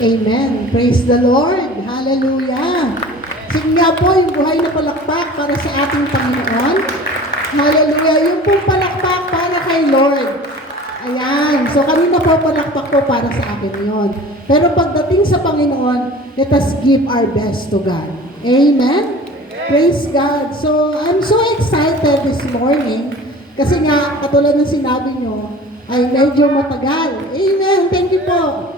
Amen. Praise the Lord. Hallelujah. Sige nga po yung buhay na palakpak para sa ating Panginoon. Hallelujah. Yung pong palakpak para kay Lord. Ayan. So kanina po palakpak po para sa akin yon. Pero pagdating sa Panginoon, let us give our best to God. Amen. Praise God. So I'm so excited this morning kasi nga katulad ng sinabi nyo ay medyo matagal. Amen. Thank you po.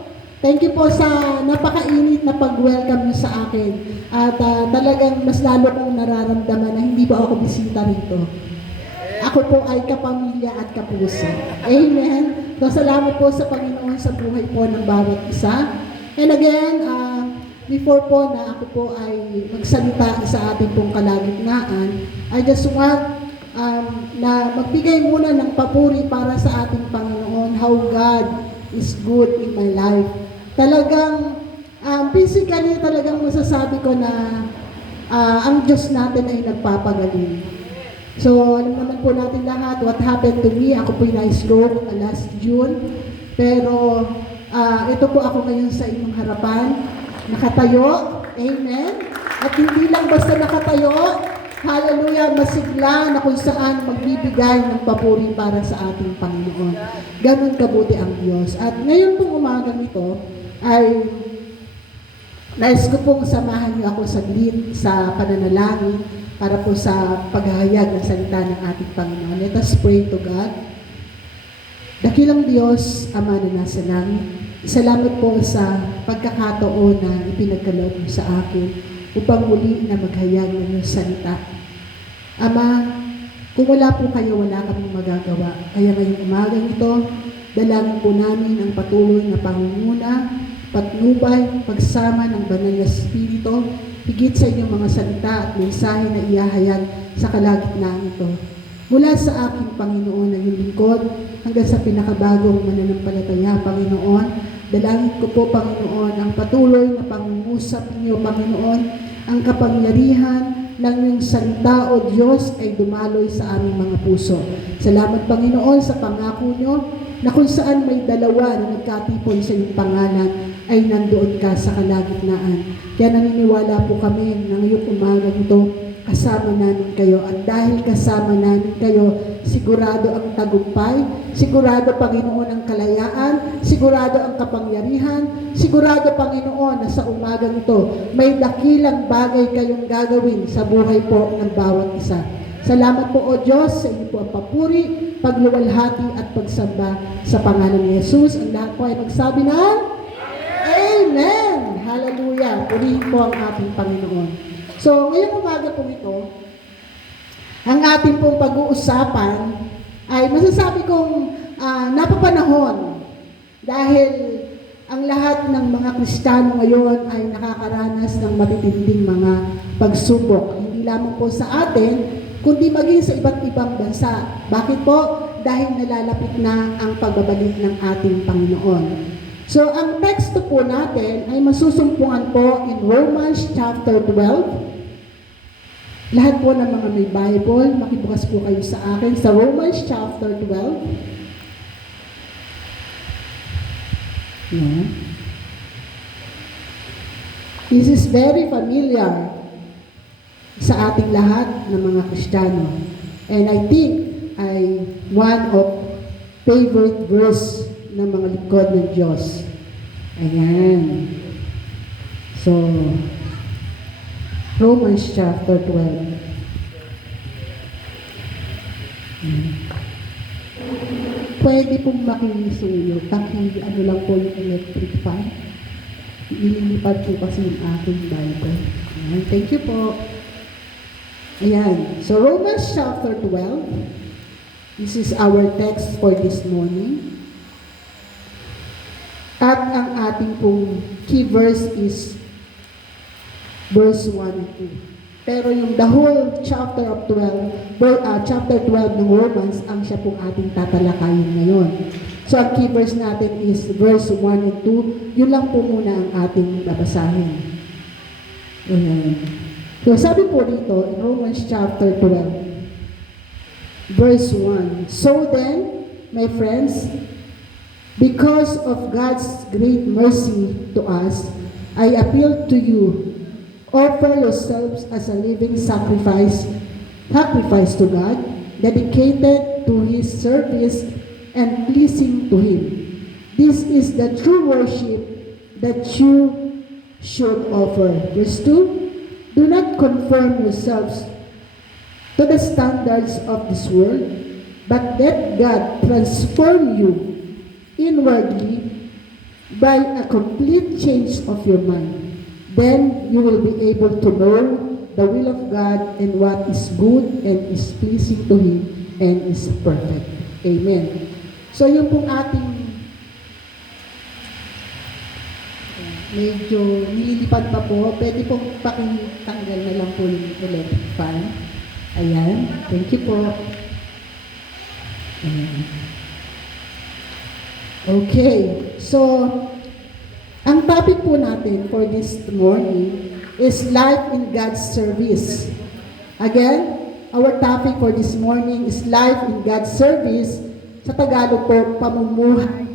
Thank you po sa napakainit na pag-welcome niyo sa akin. At talagang mas lalo kong nararamdaman na hindi ba ako bisita rito. Ako po ay kapamilya at kapuso. Amen. So salamat po sa Panginoon sa buhay po ng bawat isa. And again, before po na ako po ay magsalita sa ating pong kalagitnaan, I just want na magbigay muna ng papuri para sa ating Panginoon, how God is good in my life. Talagang, physically talagang masasabi ko na ang Diyos natin ay nagpapagaling. So, alam naman po natin lahat what happened to me. Ako po yung na-stroke last June. Pero, ito po ako ngayon sa inyong harapan. Nakatayo. Amen. At hindi lang basta nakatayo. Hallelujah, masigla na kung saan magbibigay ng papuri para sa ating Panginoon. Ganon kabuti ang Diyos. At ngayon pong umagang ito, ay nais ko pong samahan niyo ako saglit sa pananalangin para po sa paghahayag ng salita ng ating Panginoon. Let us pray to God. Dakilang Diyos, Ama na nasa langit, salamat po sa pagkakataon na ipinagkaloob mo sa akin upang muli na maghayag ng iyong salita. Ama, kung wala po kayo, wala kaming magagawa. Kaya ngayong umagang ito, dalangin po namin ang patuloy na pangunguna, patnubay, pagsama ng banal na Espiritu, higit sa inyong mga salita at mensahe na iahayag sa kalagitnaan ito. Mula sa aking Panginoon na iyong lingkod, hanggang sa pinakabagong mananampalataya, Panginoon, dalangin ko po, Panginoon, ang patuloy na pangungusap niyo, Panginoon, ang kapangyarihan ng iyong salita, O Diyos, ay dumaloy sa aming mga puso. Salamat, Panginoon, sa pangako niyo na kung saan may dalawa na nagkatipon sa iyong pangalan, ay nandoon ka sa kalagitnaan. Kaya naniniwala po kami na ngayong umaga ito, kasama namin kayo. At dahil kasama namin kayo, sigurado ang tagumpay, sigurado, Panginoon, ang kalayaan, sigurado ang kapangyarihan, sigurado, Panginoon, na sa umagang ito, may dakilang bagay kayong gagawin sa buhay po ng bawat isa. Salamat po, O Diyos, sa inyo po ang papuri, pagluwalhati at pagsamba sa pangalan ni Jesus. Ang lahat po ay magsabi na, Amen! Hallelujah! Purihin po ang ating Panginoon. So, ngayong umaga po ito, ang ating pong pag-uusapan ay masasabi kong napapanahon dahil ang lahat ng mga Kristiyano ngayon ay nakakaranas ng matitinding mga pagsubok. Hindi lamang po sa atin, kundi maging sa iba't ibang bansa. Bakit po? Dahil nalalapit na ang pagbabalik ng ating Panginoon. So, ang teksto po natin ay masusumpungan po in Romans chapter 12. Lahat po ng mga may Bible, makibukas po kayo sa akin sa Romans chapter 12. Yeah. This is very familiar sa ating lahat ng mga Kristiyano. And I think ay one of favorite verse ng mga lingkod ng Diyos. Ayan. So, Romans chapter 12. Pwede pong makisuyo. Ano lang po yung electric fan. Ililipat po kasi yung aking Bible. Ayan. Thank you po. Ayan. So, Romans chapter 12. This is our text for this morning. At ang ating pong key verse is verse 1 and 2. Pero yung the whole chapter of 12, chapter 12 ng Romans, ang siya pong ating tatalakayin ngayon. So ang key verse natin is verse 1 and 2. Yun lang po muna ang ating babasahin. So sabi po dito, in Romans chapter 12, verse 1, So then, my friends, Because of God's great mercy to us, I appeal to you, offer yourselves as a living sacrifice to God, dedicated to His service and pleasing to Him. This is the true worship that you should offer. Verse 2, do not conform yourselves to the standards of this world, but let God transform you inwardly by a complete change of your mind. Then you will be able to know the will of God and what is good and is pleasing to Him and is perfect. Amen. So yung pong ating medyo nililipad pa po, pwede pong pakitanggal na lang po yung electric fan. Ayan. Thank you po. Ayan. Okay, so ang topic po natin for this morning is life in God's service. Again, our topic for this morning is life in God's service. Sa Tagalog po, pamumuhay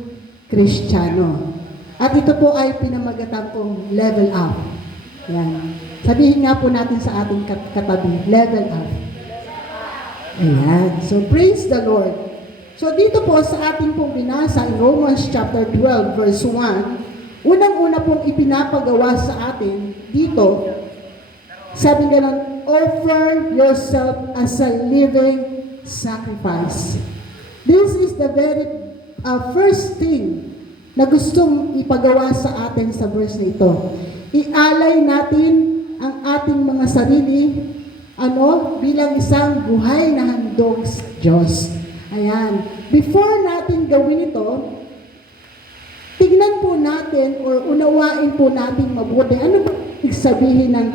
Kristiyano. At ito po ay pinamagatan pong level up. Yan. Sabihin nga po natin sa ating katabi, level up. Ayan. So praise the Lord. So dito po sa ating pong binasa in Romans chapter 12 verse 1, unang-una pong ipinapagawa sa atin dito, sabi ganon, offer yourself as a living sacrifice. This is the very first thing na gustong ipagawa sa atin sa verse na ito. Ialay natin ang ating mga sarili, bilang isang buhay na handog sa Diyos. Ayan. Before natin gawin ito, tignan po natin or unawain po natin mabuti. Ano ba ibig sabihin ng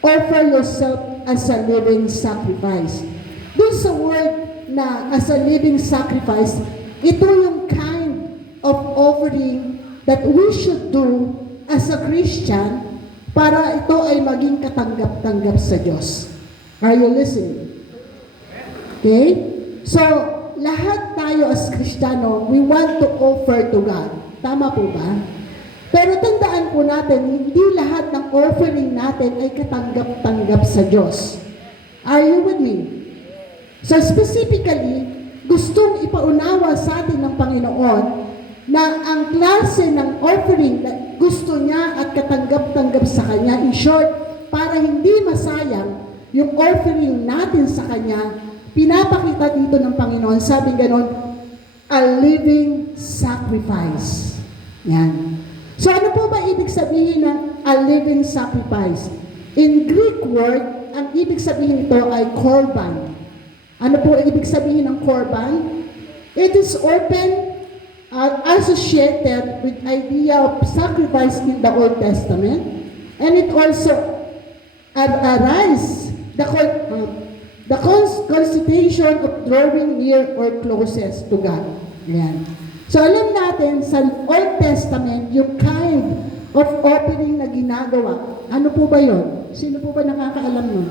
offer yourself as a living sacrifice? Doon sa word na as a living sacrifice, ito yung kind of offering that we should do as a Christian para ito ay maging katanggap-tanggap sa Diyos. Are you listening? Okay? So, lahat tayo as Kristiyano, we want to offer to God. Tama po ba? Pero tandaan po natin, hindi lahat ng offering natin ay katanggap-tanggap sa Diyos. Are you with me? So specifically, gustong ipaunawa sa atin ng Panginoon na ang klase ng offering na gusto niya at katanggap-tanggap sa Kanya, in short, para hindi masayang yung offering natin sa Kanya, pinapakita dito ng Panginoon, sabi ganon, a living sacrifice. Yan. So ano po ba ibig sabihin ng a living sacrifice? In Greek word, ang ibig sabihin ito ay korban. Ano po ibig sabihin ng korban? It is often associated with idea of sacrifice in the Old Testament, and it also arises the constitution of drawing near or closest to God. Yan. So alam natin sa Old Testament, yung kind of offering na ginagawa. Ano po ba yun? Sino po ba nakakaalam nun?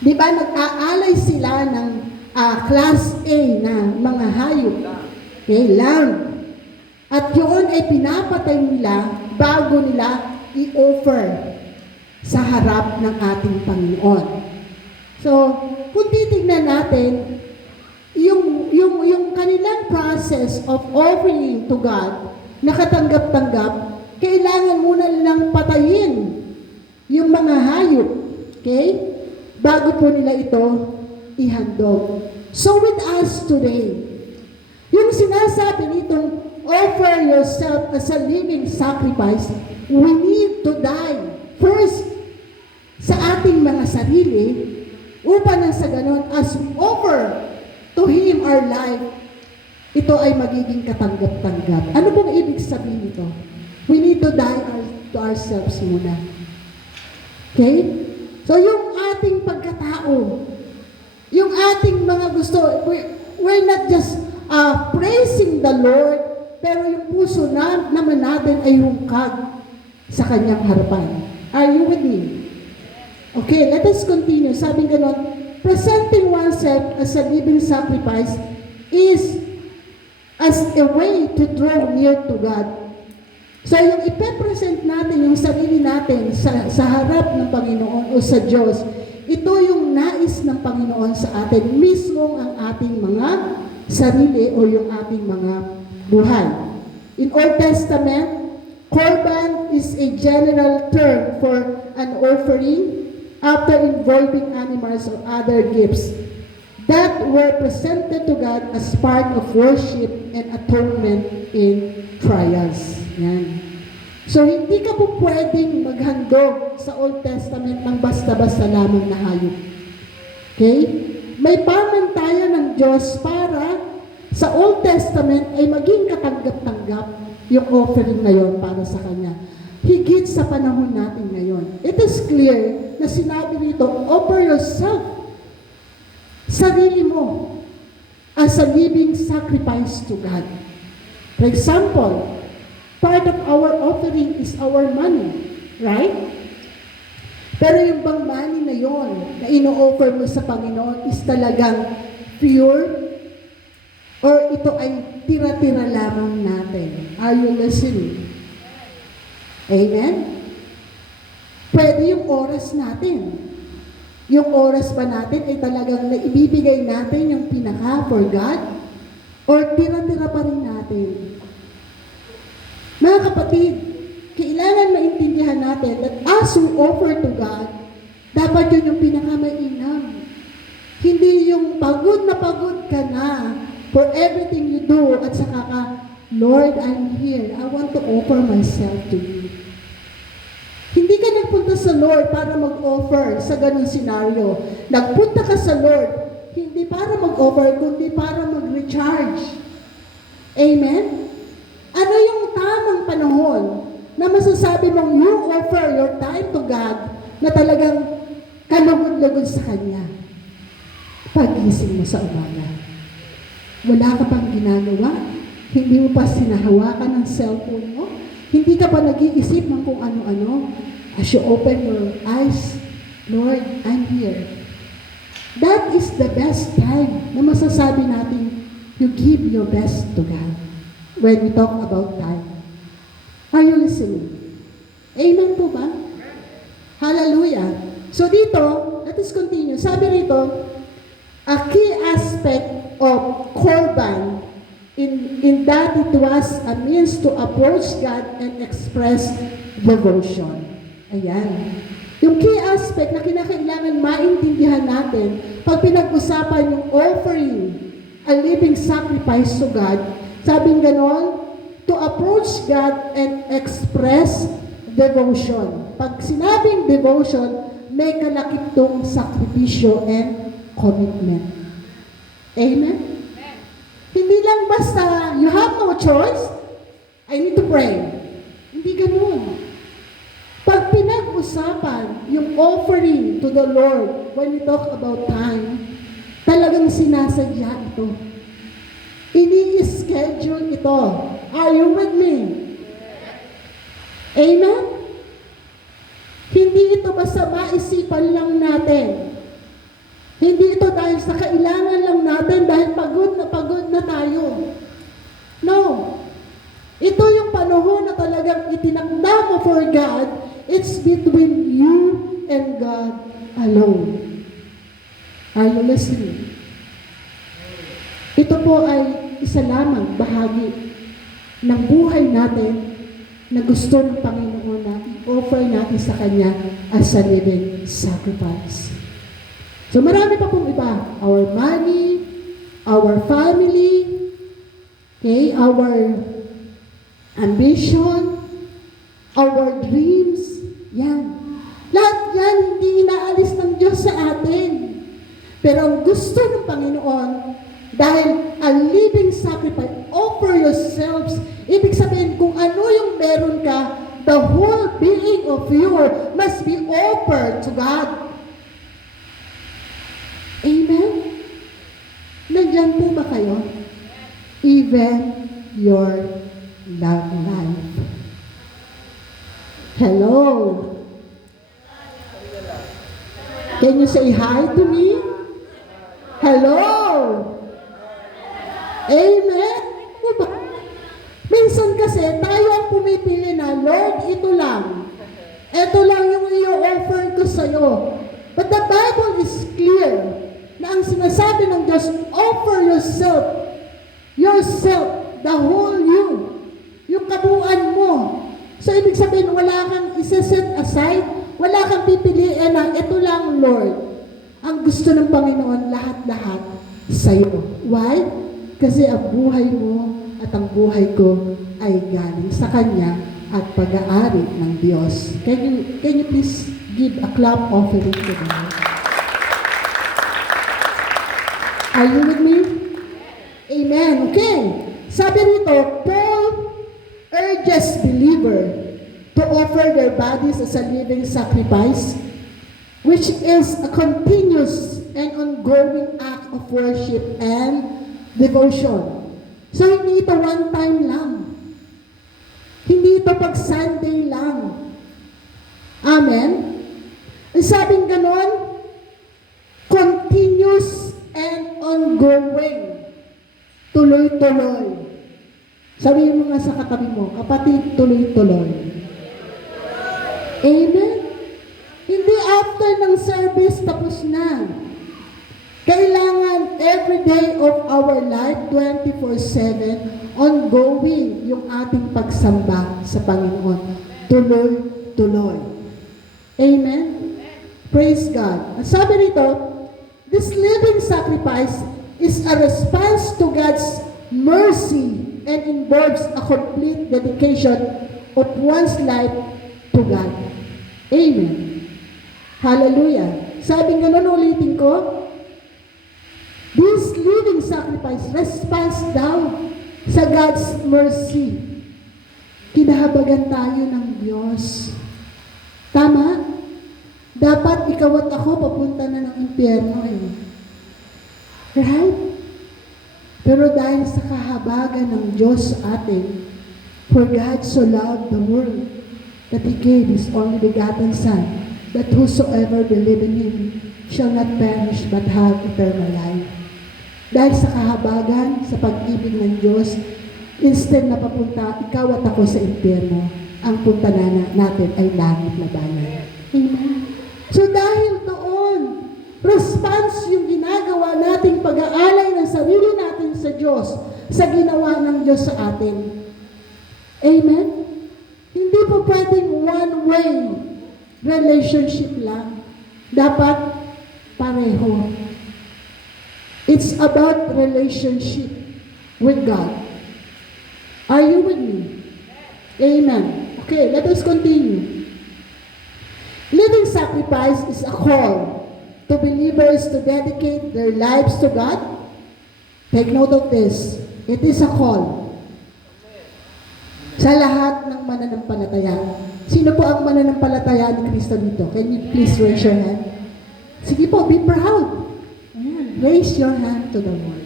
Di ba nag-aalay sila ng class A na mga hayop? Okay, lamb. At yun ay pinapatay nila bago nila i-offer sa harap ng ating Panginoon. So, kung titignan natin, yung kanilang process of offering to God, nakatanggap-tanggap, kailangan muna nilang patayin yung mga hayop, okay? Bago po nila ito ihandog. So with us today, yung sinasabi nitong offer yourself as a living sacrifice, we need to die first sa ating mga sarili, upang nang sa ganon, as we offer to Him our life, ito ay magiging katanggap-tanggap. Ano pong ibig sabihin nito? We need to die to ourselves muna. Okay? So yung ating pagkatao, yung ating mga gusto, we're not just praising the Lord, pero yung puso naman natin ay hungkag sa Kanyang harapan. Are you with me? Okay, let us continue. Sabi ganon, presenting oneself as a living sacrifice is as a way to draw near to God. So yung ipepresent natin yung sarili natin sa harap ng Panginoon o sa Diyos, ito yung nais ng Panginoon sa atin, mismo ang ating mga sarili o yung ating mga buhay. In Old Testament, Korban is a general term for an offering after involving animals or other gifts that were presented to God as part of worship and atonement in trials. Yan. So, hindi ka po pwedeng maghandog sa Old Testament ng basta-basta lamang na hayop. Okay? May pamantayan ng Diyos para sa Old Testament ay maging katanggap-tanggap yung offering na yon para sa Kanya. Higit sa panahon natin ngayon. It is clear na sinabi rito, offer yourself, sarili mo, as a living sacrifice to God. For example, part of our offering is our money, right? Pero yung bang money na yon na ino-offer mo sa Panginoon is talagang pure or ito ay tira-tira lamang natin? Are you listening? Amen? Pwede yung oras natin. Yung oras ba natin ay talagang naibibigay natin yung pinaka for God? Or tira-tira pa rin natin? Mga kapatid, kailangan maintindihan natin that as we offer to God, dapat yun yung pinaka-mainam. Hindi yung pagod ka na for everything you do at saka ka, Lord, I'm here. I want to offer myself to you. Hindi ka nagpunta sa Lord para mag-offer sa ganung senaryo. Nagpunta ka sa Lord, hindi para mag-offer, kundi para mag-recharge. Amen? Ano yung tamang panahon na masasabi mong you offer your time to God na talagang kalugod-lugod sa Kanya? Pagising mo sa umaga. Wala ka pang ginagawa, hindi mo pa sinahawakan ng cellphone mo, hindi ka pa nag-iisip ng kung ano-ano. As you open your eyes, Lord, I'm here. That is the best time na masasabi natin, you give your best to God when we talk about time. Are you listening? Amen po ba? Hallelujah. So dito, let us continue. Sabi rito, a key aspect of Korban in that it was a means to approach God and express devotion. Ayan. Yung key aspect na kinakailangan maintindihan natin pag pinag-usapan yung offering, a living sacrifice to God, sabing ganon, to approach God and express devotion. Pag sinabing devotion, may kalakip tong sakripisyo and commitment. Amen? Amen? Hindi lang basta, you have no choice, I need to pray. Hindi ganun. Pag pinag-usapan yung offering to the Lord, when we talk about time, talagang sinasadya ito. Ini-schedule ito. Are you with me? Amen? Hindi ito basta maisipan lang natin. Hindi ito dahil sa kailangan lang natin, dahil pagod na tayo. No. Ito yung panahon na talagang itinakda mo for God. It's between you and God alone. Are you listening? Ito po ay isa lamang bahagi ng buhay natin na gusto ng Panginoon na i-offer natin sa Kanya as a living sacrifice. So marami pa pong iba. Our money, our family, okay, our ambition, our dreams, yan. Lahat yan hindi inaalis ng Diyos sa atin. Pero ang gusto ng Panginoon, dahil a living sacrifice, offer yourselves. Ibig sabihin, kung ano yung meron ka, the whole being of you must be offered to God. Amen? Nandyan po ba kayo? Even your love life. Hello? Can you say hi to me? Hello? Amen? Minsan kasi, tayo ang pumipili na, Lord, ito lang. Ito lang yung i-offer ko sa'yo. But the Bible is clear na ang sinasabi ng Diyos, offer yourself, the whole you, yung kabuuan mo. So, ibig sabihin, wala kang isa-set aside, wala kang pipiliin na, ito lang, Lord. Ang gusto ng Panginoon, lahat-lahat sa'yo. Why? Kasi ang buhay mo at ang buhay ko ay galing sa Kanya at pag-aari ng Diyos. Can you please give a clap offering to the Lord? Are you with me? Amen. Okay. Sabi rito, Paul urges believer to offer their bodies as a living sacrifice, which is a continuous and ongoing act of worship and devotion. So, hindi ito one time lang. Hindi ito pag Sunday lang. Amen? Ang sabing ganon, continuous and ongoing. Tuloy-tuloy. Sabihin mo nga sa katabi mo, kapatid, tuloy-tuloy. Amen? Hindi after ng service, tapos na. Kailangan every day of our life, 24/7, ongoing yung ating pagsamba sa Panginoon. Tuloy-tuloy. Amen? Praise God. At sabi nito, this living sacrifice is a response to God's mercy and involves a complete dedication of one's life to God. Amen. Hallelujah. Sabi nga nun, ulitin ko, this living sacrifice responds daw sa God's mercy. Kinahabagan tayo ng Diyos. Tama? Dapat ikaw at ako papunta na ng impyerno eh. Right? Pero dahil sa kahabagan ng Diyos sa atin, for God so loved the world that He gave His only begotten Son, that whosoever believe in Him shall not perish but have eternal life. Dahil sa kahabagan, sa pag-ibig ng Diyos, instead na papunta, ikaw at ako sa impyerno, ang punta natin ay langit na bayan. Amen. So dahil doon, response yung ginagawa nating pag-aalay ng sarili natin sa Diyos, sa ginawa ng Diyos sa atin. Amen? Hindi po pwedeng one-way relationship lang. Dapat pareho. It's about relationship with God. Are you with me? Amen. Okay, let us continue. Living sacrifice is a call to believers to dedicate their lives to God. Take note of this. It is a call. Sa lahat ng mananampalataya. Sino po ang mananampalataya ni Kristo dito? Can you please raise your hand? Sige po, be proud. Ayan. Raise your hand to the Lord.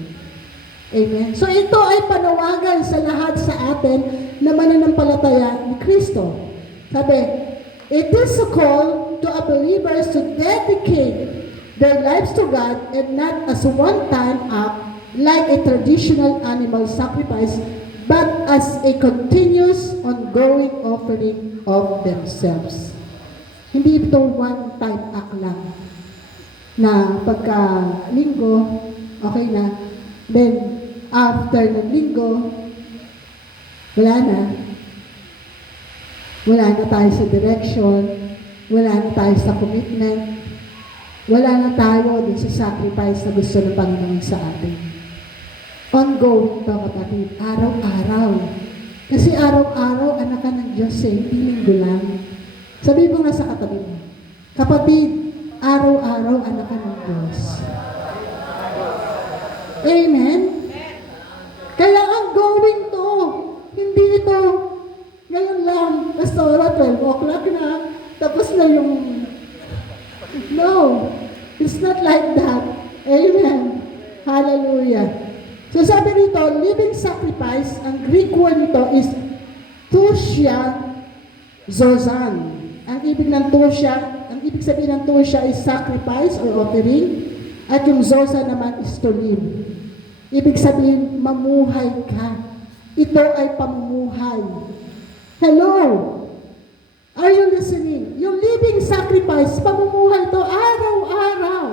Amen. So ito ay panawagan sa lahat sa atin na mananampalataya ni Kristo. Sabi, it is a call to a believers to dedicate their lives to God and not as a one-time act like a traditional animal sacrifice, but as a continuous, ongoing offering of themselves. Hindi ito one-time act lang na pagka-linggo, okay na, then after ng linggo, wala na tayo sa direction, wala na tayo sa commitment, wala na tayo din sa sacrifice na gusto ng Panginoon sa atin. Ongoing to, kapatid, araw-araw. Kasi araw-araw, anak ka ng Diyos eh, hindi linggo lang. Sabi mo nga sa katabi mo, kapatid, araw-araw, anak ka ng Diyos. Amen? Kaya ongoing to, hindi ito, ngayon lang, pastora, 12 o'clock na, tapos na yung, no, it's not like that. Amen. Hallelujah. So sabi nito, living sacrifice, ang Greek word nito is tousia zozan. Ang ibig sabihin ng tousia is sacrifice or offering, at yung zozan naman is to live. Ibig sabihin, mamuhay ka. ito ay pamumuhay. Hello? Are you listening? Yung living sacrifice, pamumuhay to araw-araw.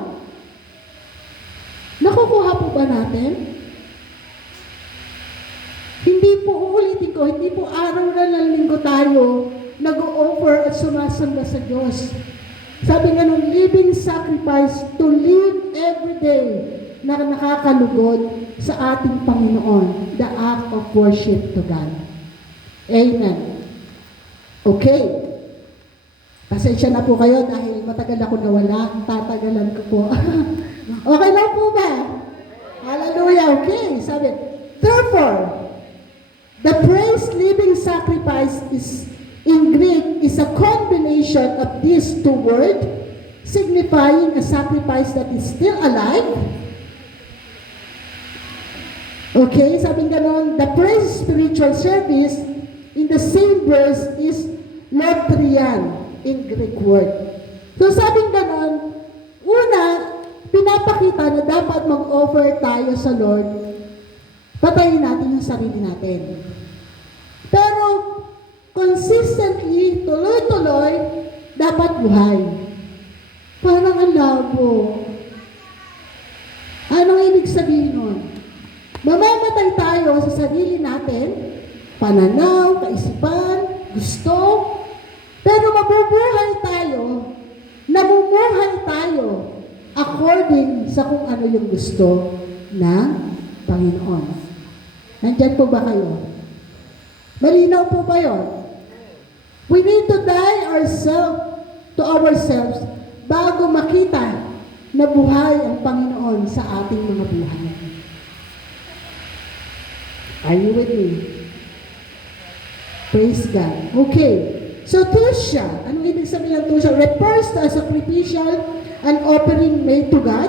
Nakukuha po ba natin? Hindi po, uulitin ko, hindi po araw na ng linggo tayo nag-o-offer at sumasamba sa Diyos. Sabi nga ng living sacrifice to live every day na nakakalugod sa ating Panginoon, the act of worship to God. Amen. Okay. Pasensya na po kayo dahil matagal ako nawala. Tatagalan ko po. Okay lang po ba? Hallelujah. Okay. Sabi, therefore, the praise living sacrifice is in Greek is a combination of these two words, signifying a sacrifice that is still alive. Okay, sabi ganon, the praise spiritual service in the same verse is lotrian in Greek word. So sabi ganon, una, pinapakita na dapat mag-offer tayo sa Lord, patayin natin yung sarili natin. Pero, consistently, tuloy-tuloy, dapat buhay. Parang ang labo. Anong ibig sabihin nun? Mamamatay tayo sa sarili natin, pananaw, kaisipan, gusto, pero mabubuhay tayo, namumuhay tayo, according sa kung ano yung gusto ng Panginoon. Nandyan po ba kayo? Malinaw po ba yun? We need to die to ourselves bago makita na buhay ang Panginoon sa ating mga buhay. Are you with me? Praise God. Okay. So, Tusha, anong ibig sabihin ng Tusha? Refers to a sacrificial and offering made to God,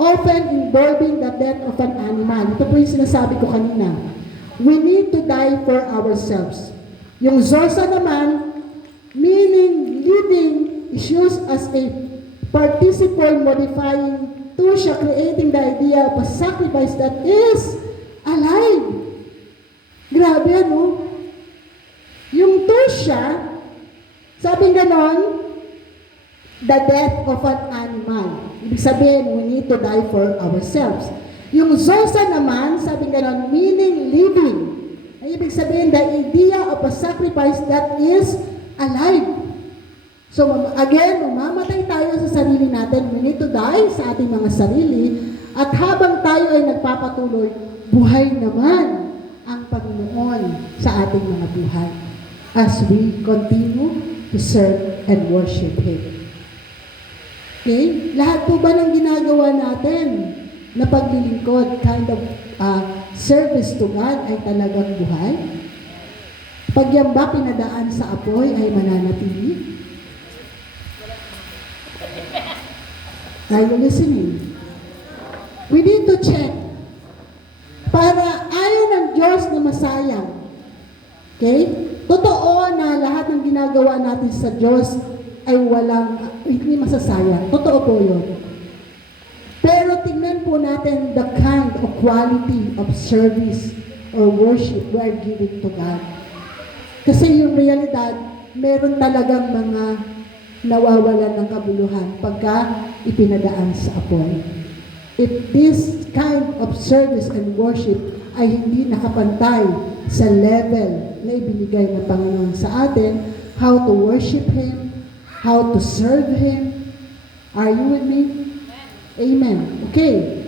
often involving the death of an animal. Ito po yung sinasabi ko kanina. We need to die for ourselves. Yung Zosa naman, meaning living, is used as a participle modifying Tusha, creating the idea of a sacrifice that is alive. Grabe, ano? Yung Tusha, sabi ganon, the death of an animal. Ibig sabihin, we need to die for ourselves. Yung Zosa naman, sabi ganon, meaning living. Ay, ibig sabihin, the idea of a sacrifice that is alive. So, again, mamamatay tayo sa sarili natin. We need to die sa ating mga sarili. At habang tayo ay nagpapatuloy, buhay naman ang Panginoon sa ating mga buhay as we continue to serve and worship Him. Okay? Lahat po ba ng ginagawa natin na paglilingkod, kind of service to God ay talagang buhay? Pag yan ba pinadaan sa apoy ay mananatili? Are you listening? We need to check para ayaw ng Diyos na masayang. Okay? Totoo na lahat ng ginagawa natin sa Diyos ay hindi masasayang. Totoo po yun. Pero tingnan po natin the kind of quality of service or worship we are giving to God. Kasi yung realidad, meron talagang mga nawawalan ng kabuluhan pagka ipinadaan sa apoy. If this kind of service and worship ay hindi nakapantay sa level na ibinigay ng Panginoon sa atin, how to worship Him, how to serve Him. Are you with me? Amen. Okay.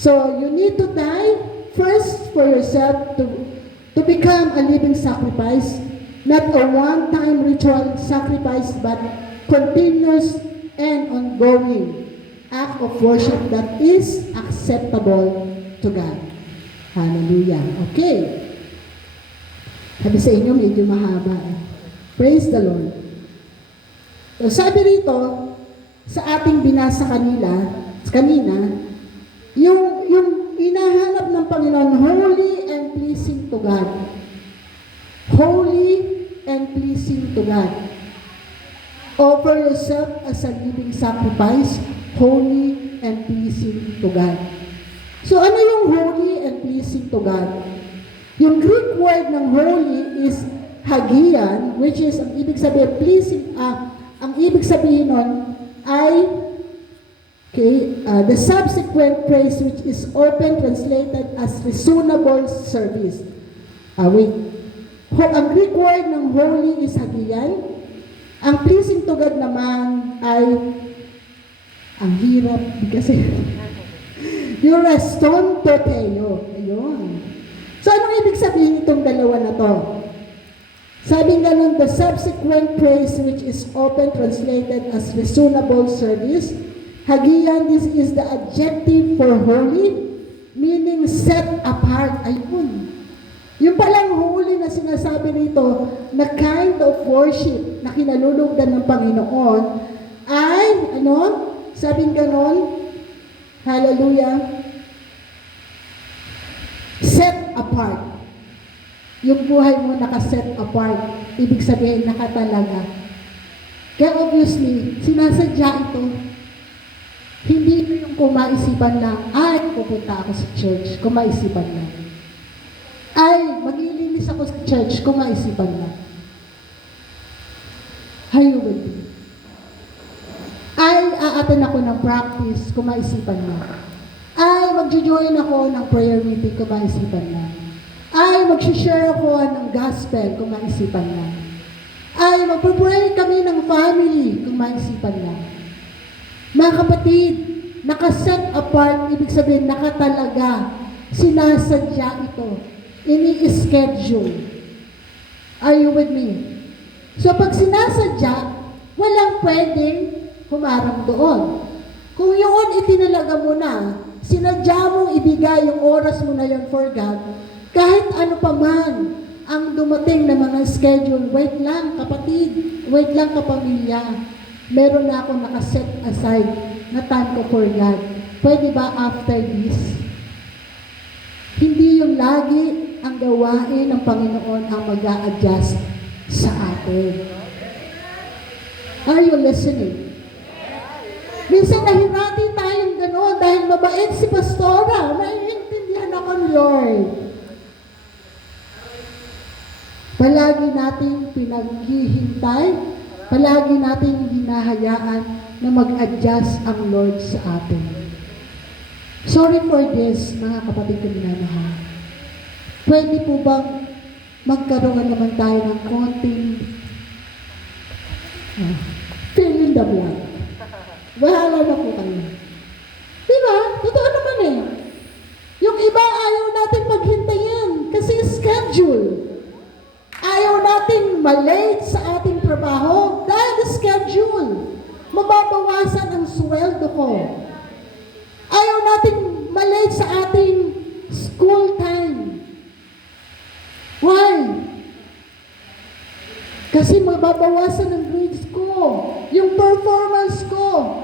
So, you need to die first for yourself to become a living sacrifice, not a one-time ritual sacrifice, but continuous and ongoing act of worship that is acceptable to God. Hallelujah. Okay. Sabi sa inyo, medyo mahaba. Praise the Lord. So, sabi rito, sa ating binasa kanina, yung hinahanap ng Panginoon, holy and pleasing to God. Holy and pleasing to God. Offer yourself as a living sacrifice, holy and pleasing to God. So ano yung holy and pleasing to God? Yung Greek word ng holy is hagian, which is, ang ibig sabihin, pleasing, ang ibig sabihin nun ay, the subsequent phrase which is often translated as reasonable service. Ang Greek word ng holy is hagian. Ang pleasing to God naman ay, ang hirap, kasi, eureston toteo. Ayun. So, anong ibig sabihin itong dalawa na to? Sabi nga nun, the subsequent praise which is often translated as reasonable service. Hagian, this is the adjective for holy, meaning set apart. Ayun. Yung palang holy na sinasabi nito, na kind of worship na kinalulugdan ng Panginoon, ay, sabing ganon, hallelujah, set apart. Yung buhay mo naka-set apart. Ibig sabihin, nakatalaga. Kaya obviously, sinasadya ito. Hindi ito yung kumaisipan lang, ay, pupunta ako sa church. Kumaisipan lang. Ay, maglilinis ako sa church. Kumaisipan lang. Hayo with me. Ay, aaten ako ng practice. Kumaisipan lang. Ay, magjo-join ako ng prayer meeting, kung maisipan lang. Ay, mag-share ako ng gospel, kung maisipan lang. Ay, magpapray kami ng family, kung maisipan lang. Mga kapatid, nakaset apart, ibig sabihin, nakatalaga, sinasadya ito, ini-schedule. Are you with me? So, pag sinasadya, walang pwedeng humarang doon. Kung yun itinalaga mo na, sinadya mong ibigay yung oras mo na yun for God, kahit ano pa man ang dumating na mga schedule, wait lang kapatid, wait lang kapamilya, meron na akong nakaset aside na time ko for God. Pwede ba after this? Hindi yung lagi ang gawain ng Panginoon ang mag-a-adjust sa atin. Are you listening? Minsan nahirati tayong gano'n dahil mabait si Pastora. Naiintindihan ako ni Lord. Palagi nating pinaghihintay, palagi nating hinahayaan na mag-adjust ang Lord sa atin. Sorry for this, mga kapatid ko minamahal. Pwede po bang magkaroon naman tayo ng konting fill in the blank? Bahala na po kayo. Diba? Totoo naman eh. Yung iba ayaw natin maghintayin kasi schedule. Ayaw natin malate sa ating trabaho dahil schedule. Mababawasan ang sweldo ko. Ayaw natin malate sa ating school time. Why? Kasi mababawasan ang grades ko, yung performance ko.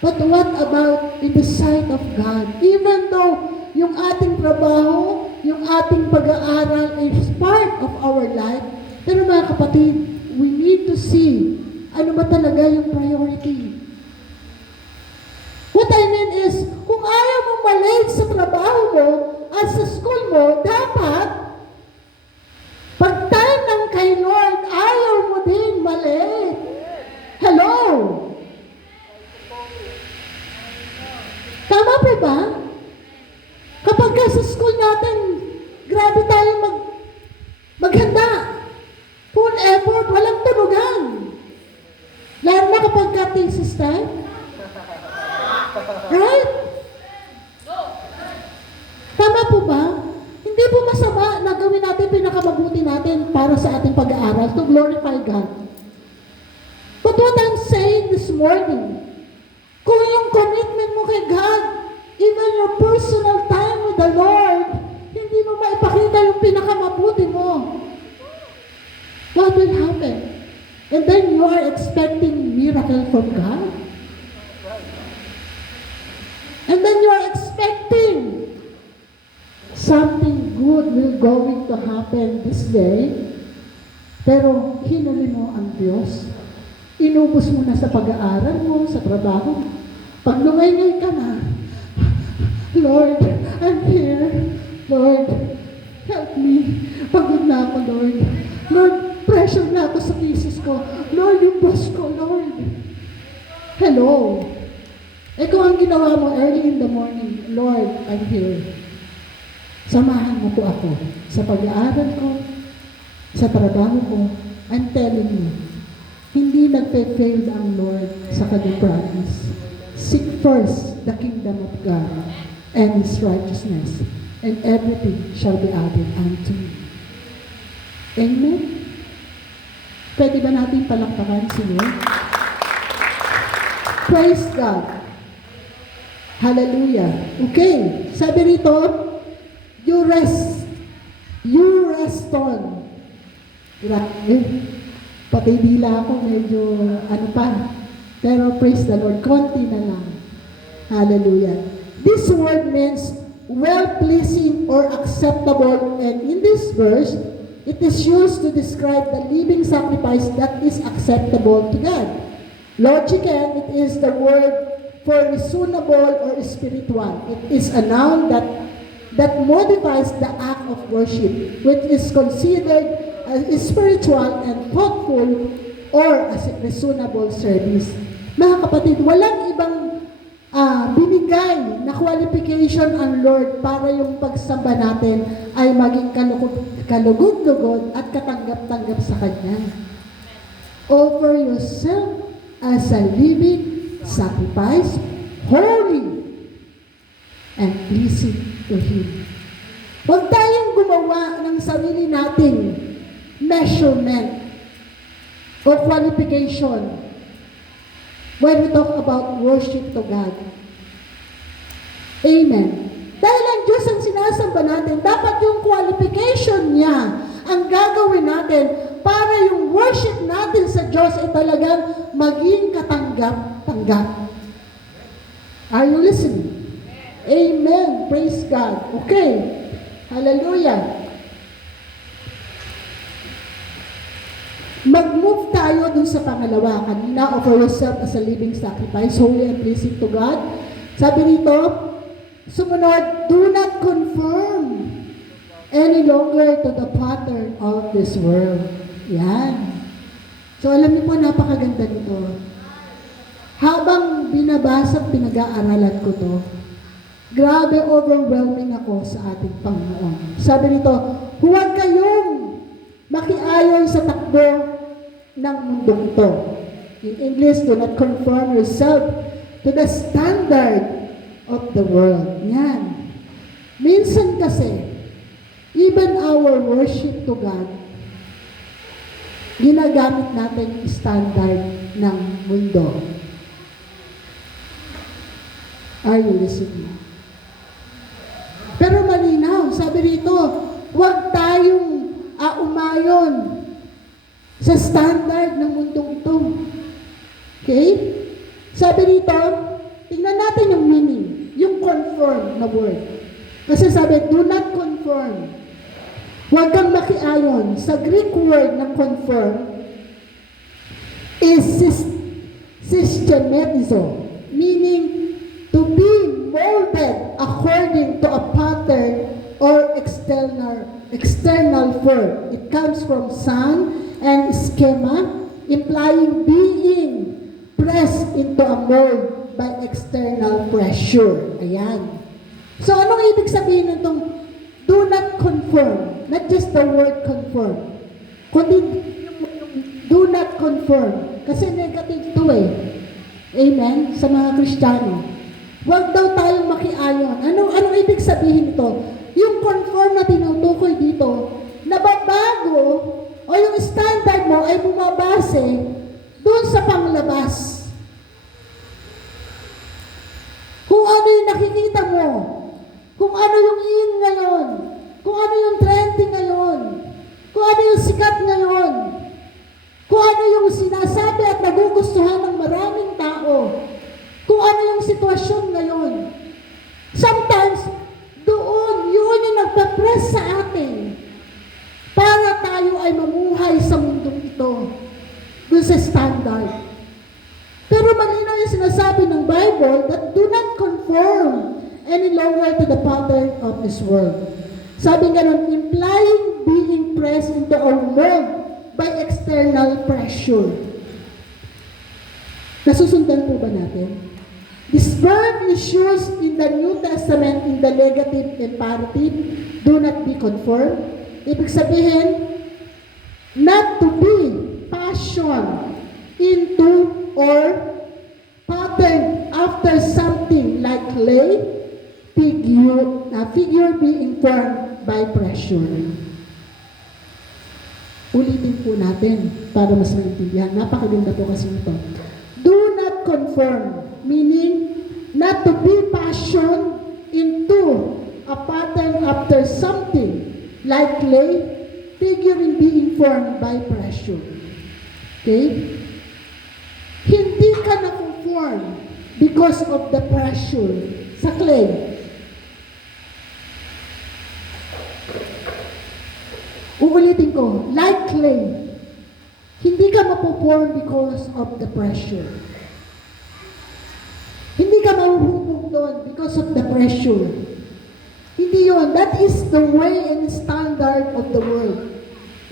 But what about in the sight of God? Even though yung ating trabaho, yung ating pag-aaral is part of our life, pero mga kapatid, we need to see ano ba talaga yung priority. What I mean is, kung ayaw mong malate sa trabaho mo at sa school mo, dapat pag time ng kay Lord, ayaw mo din malate. Hello? Tama po ba? Kapag sa school natin, grabe tayo maghanda. Full effort, walang tunugan. Lalo na kapag thesis time. Right? Tama po ba? Hindi po masama na gawin natin pinakamabuti natin para sa ating pag-aaral to glorify God. But what I'm saying this morning, kung yung commitment mo kay God, even your personal time with the Lord, hindi mo maipakita yung pinakamabuti mo, what will happen? And then you are expecting miracle from God? And then you are expecting something good will going to happen this day, pero hinuli mo ang Diyos. Inubos mo na sa pag-aaral mo, sa trabaho mo. Pag lumay-ngay ka na, Lord, I'm here. Lord, Help me. Pagod na ako, Lord. Lord, pressure na ako sa thesis ko. Lord, yung boss ko, Lord. Hello. Kung ang ginawa mo early in the morning, Lord, I'm here. Samahan mo po ako sa pag-aaral ko, sa trabaho ko. I'm telling you, hindi nagpe-fail ang Lord sa kanyang promise. Seek first the kingdom of God and His righteousness, and everything shall be added unto you. Amen? Pwede ba natin palakpakan si Lord? Praise God. Hallelujah. Okay. Sabi rito, you rest. You rest on. Pati dila ako medyo ano pa. Pero praise the Lord. Konti na lang. Hallelujah. This word means well-pleasing or acceptable. And in this verse, it is used to describe the living sacrifice that is acceptable to God. Logically, it is the word for reasonable or spiritual. It is a noun that modifies the act of worship, which is considered as spiritual and thoughtful or as a reasonable service. Mga kapatid, walang ibang binigay na qualification ang Lord para yung pagsamba natin ay maging kalugod-lugod at katanggap-tanggap sa Kanya. Offer yourself as a living sacrifice, holy and pleasing to Him. Huwag tayong gumawa ng sarili nating measurement o qualification when we talk about worship to God. Amen. Dahil ang Diyos ang sinasamba natin, dapat yung qualification niya ang gagawin natin para yung worship natin sa Diyos ay talagang maging katanggap-tanggap. Are you listening? Amen. Praise God. Okay. Hallelujah. Mag-move tayo dun sa pangalawa. Kanina, offer yourself as a living sacrifice, holy and pleasing to God. Sabi nito, sumunod, do not conform any longer to the pattern of this world. Yan. So, alam niyo po, napakaganda nito. Habang binabasa at pinag-aaralan ko to, grabe overwhelming ako sa ating Panginoon. Sabi nito, huwag kayong makiayon sa takbo ng mundong ito. In English, do not conform yourself to the standard of the world. Yan. Minsan kasi, even our worship to God, ginagamit natin yung standard ng mundo. Are you listening? Pero malinaw, sabi rito, huwag tayong umayon sa standard ng mundong ito. Okay? Sabi rito, tingnan natin yung meaning, yung conform na word. Kasi sabi, do not conform. Huwag kang makiayon. Sa Greek word na conform is systematizo, meaning to be molded according to a pattern or external form. It comes from sun and schema, implying being pressed into a mold by external pressure. Ayan. So, anong ibig sabihin nitong do not conform? Not just the word conform. Kundi do not conform. Kasi negative to eh. Amen? Sa mga Kristiyano. Huwag daw tayong makiayon. Anong ibig sabihin ito? Yung conform na tinutukoy dito, nababago o yung standard mo ay bumabase doon sa panglabas. Kung ano yung nakikita mo, kung ano yung in ngayon, kung ano yung trending ngayon, kung ano yung sikat ngayon, kung ano yung sinasabi at nagugustuhan ng maraming tao, kung ano yung sitwasyon ngayon. Sometimes, doon, yun yung nagpapress sa atin para tayo ay mamuhay sa mundong ito, doon sa standard. Pero malinaw yung sinasabi ng Bible that do not conform any longer to the pattern of this world. Sabi ganun, implying being pressed into our mold by external pressure. Nasusundan po ba natin? This verb is used in the New Testament in the negative imperative, do not be conformed. Ibig sabihin, not to be passion into or pattern after something like clay, figure being formed by pressure. Ulitin po natin para mas maintindihan. Napakaganda po kasi ito. Do not conform, meaning not to be passion into a pattern after something like clay, figuring being formed by pressure. Okay? Hindi ka na-conform because of the pressure sa clay. Uulitin ko, like clay, hindi ka mapuform because of the pressure. Hindi ka mahuhubog doon because of the pressure. Hindi yun. That is the way and standard of the world.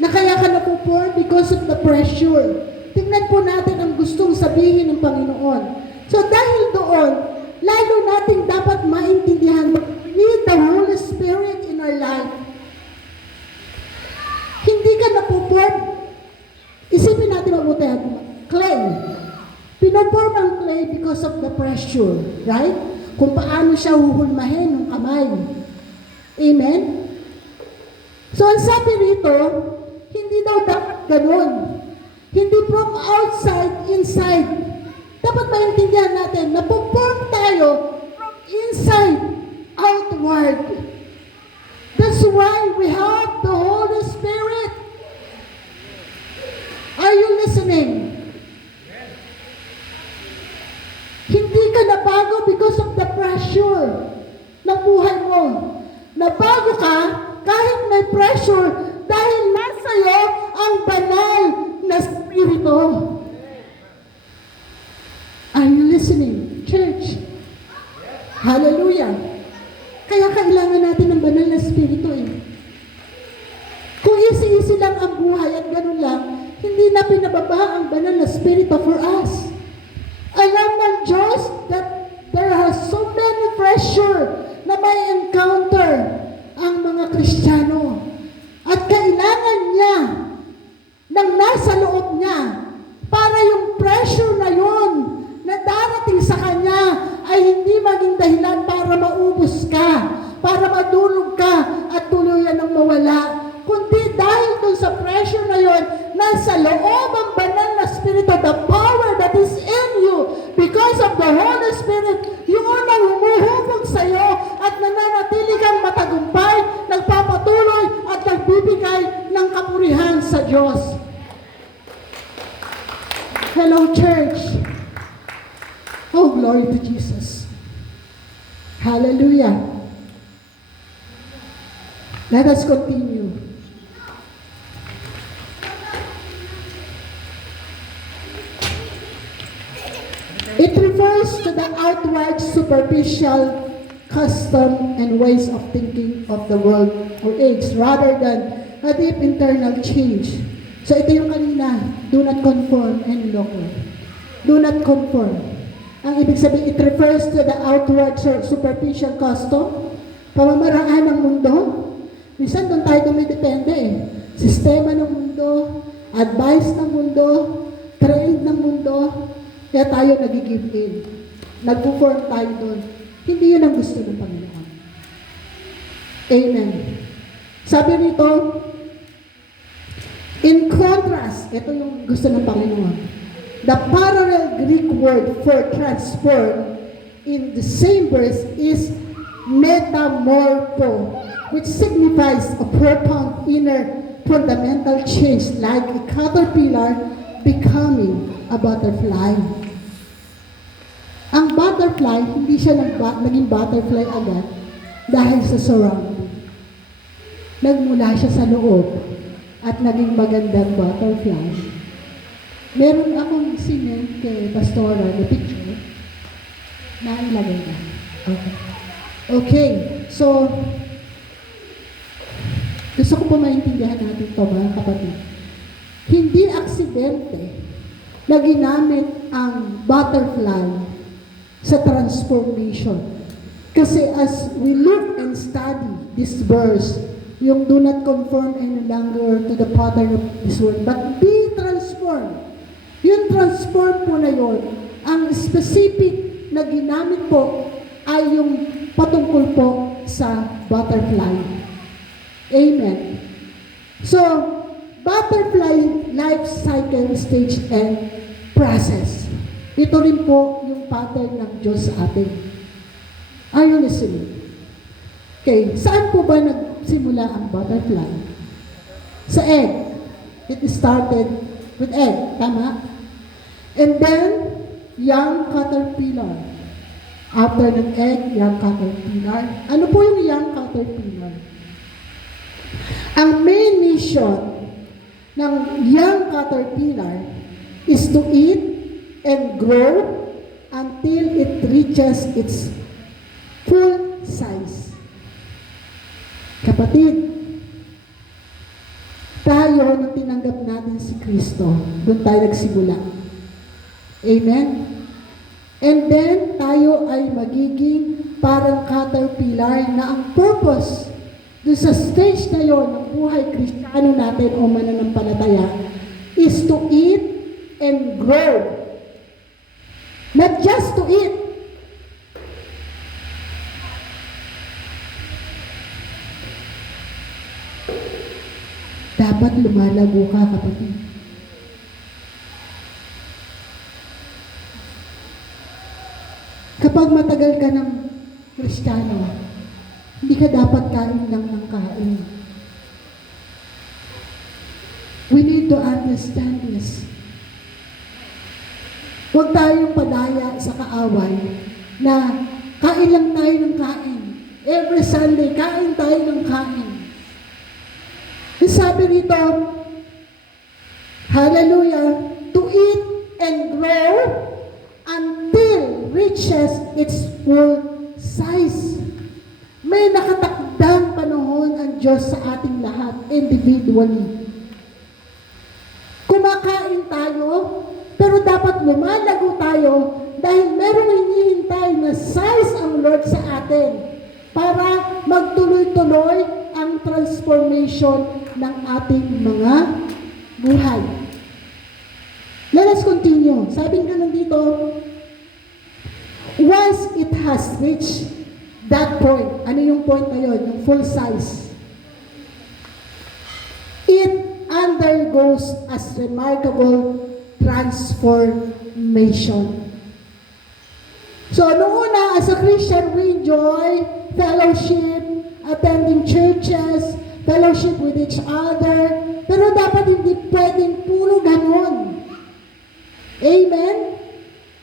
Na kaya ka napuform because of the pressure. Tingnan po natin ang gustong sabihin ng Panginoon. So dahil doon, lalo nating dapat maintindihan, we need the Holy Spirit in our life. Hindi ka napuform. Isipin natin mabuti, clay. Pinoform ang clay because of the pressure, right? Kung paano siya huhulmahin ng kamay. Amen? So, ang sabi rito, hindi daw dapat ganun. Hindi from outside, inside. Dapat maintindihan natin na perform tayo from inside, outward. That's why we have the Holy Spirit. Are you listening? Hindi ka nabago because of the pressure ng buhay mo. Nabago ka kahit may pressure dahil nasa iyo ang banal na Espiritu. Are you listening, church? Hallelujah. Kaya kailangan natin ng banal na Espiritu eh. Kung easy-easy lang ang buhay at ganun lang, hindi na pinababa ang banal na Espiritu for us. Alam ng Diyos that there are so many pressure na may encounter ang mga Kristiyano. At kailangan niya ng nasa loob niya para yung pressure na yun na darating sa kanya ay hindi maging dahilan para maubos ka, para madulog ka at tuluyan ng mawala. Kundi dahil dun sa pressure na yun, nasa loob ang banal na Espiritu, the power that is in you, because of the Holy Spirit, yun ang humuhubog sa iyo at nananatili kang matagumpay, nagpapatuloy at nagbibigay ng kapurihan sa Diyos. Hello, church. Oh, glory to Jesus. Hallelujah. Let us continue. It refers to the outward, superficial custom and ways of thinking of the world or age rather than a deep internal change. So ito yung kanina, do not conform any longer. Do not conform. Ang ibig sabihin, it refers to the outward, superficial custom, pamamaraan ng mundo. Minsan doon tayo dumidepende eh. Sistema ng mundo, advice ng mundo, trend ng mundo, kaya tayo nag-give in. Nag-perform tayo doon. Hindi yun ang gusto ng Panginoon. Amen. Sabi rito, in contrast, ito yung gusto ng Panginoon. The parallel Greek word for transform in the same verse is metamorpho, which signifies a profound inner fundamental change like a caterpillar becoming a butterfly. Ang butterfly, hindi siya naging butterfly agad dahil sa surrounding. Nagmula siya sa loob at naging magandang butterfly. Meron akong sinend kay Pastora na picture na ilagay na. Okay. Okay, so Gusto ko po maintindihan natin ito, mga kapatid. Hindi aksidente na ginamit ang butterfly sa transformation. Kasi as we look and study this verse, yung do not conform any longer to the pattern of this world, but be transformed. Yung transform po na yun, ang specific na ginamit po ay yung patungkol po sa butterfly. Amen. So, butterfly life cycle stage and process. Ito rin po yung pattern ng Diyos sa atin. Are you listening? Okay, saan po ba nagsimula ang butterfly? Sa egg. It started with egg, tama? And then, young caterpillar. After ng egg, young caterpillar. Ano po yung young caterpillar? Ang main mission ng young caterpillar is to eat and grow until it reaches its full size. Kapatid, tayo nung tinanggap natin si Kristo, doon tayo nagsimula. Amen? And then, tayo ay magiging parang caterpillar na ang purpose doon sa stage na yon ng buhay Kristiyano natin o mananampalataya is to eat and grow. Not just to eat. Dapat lumalago ka, kapatid. Kapag matagal ka ng Kristiyano, hindi ka dapat kain lang ng kain. We need to understand this. Huwag tayong padaya sa kaaway na kain lang tayo ng kain. Every Sunday, kain tayo ng kain. Sabi rito, hallelujah, to eat and grow until reaches its full size. May nakatakdang panahon ang Diyos sa ating lahat, individually. Kumakain tayo, pero dapat lumalago tayo dahil merong hinihintay na size ang Lord sa atin para magtuloy-tuloy ang transformation ng ating mga buhay. Let us continue. Sabi nga nandito, once it has reached that point, ano yung point na yun? Yung full size. It undergoes as remarkable transformation. So, noong una, as a Christian, we enjoy fellowship, attending churches, fellowship with each other, pero dapat hindi pwedeng puro ganon. Amen?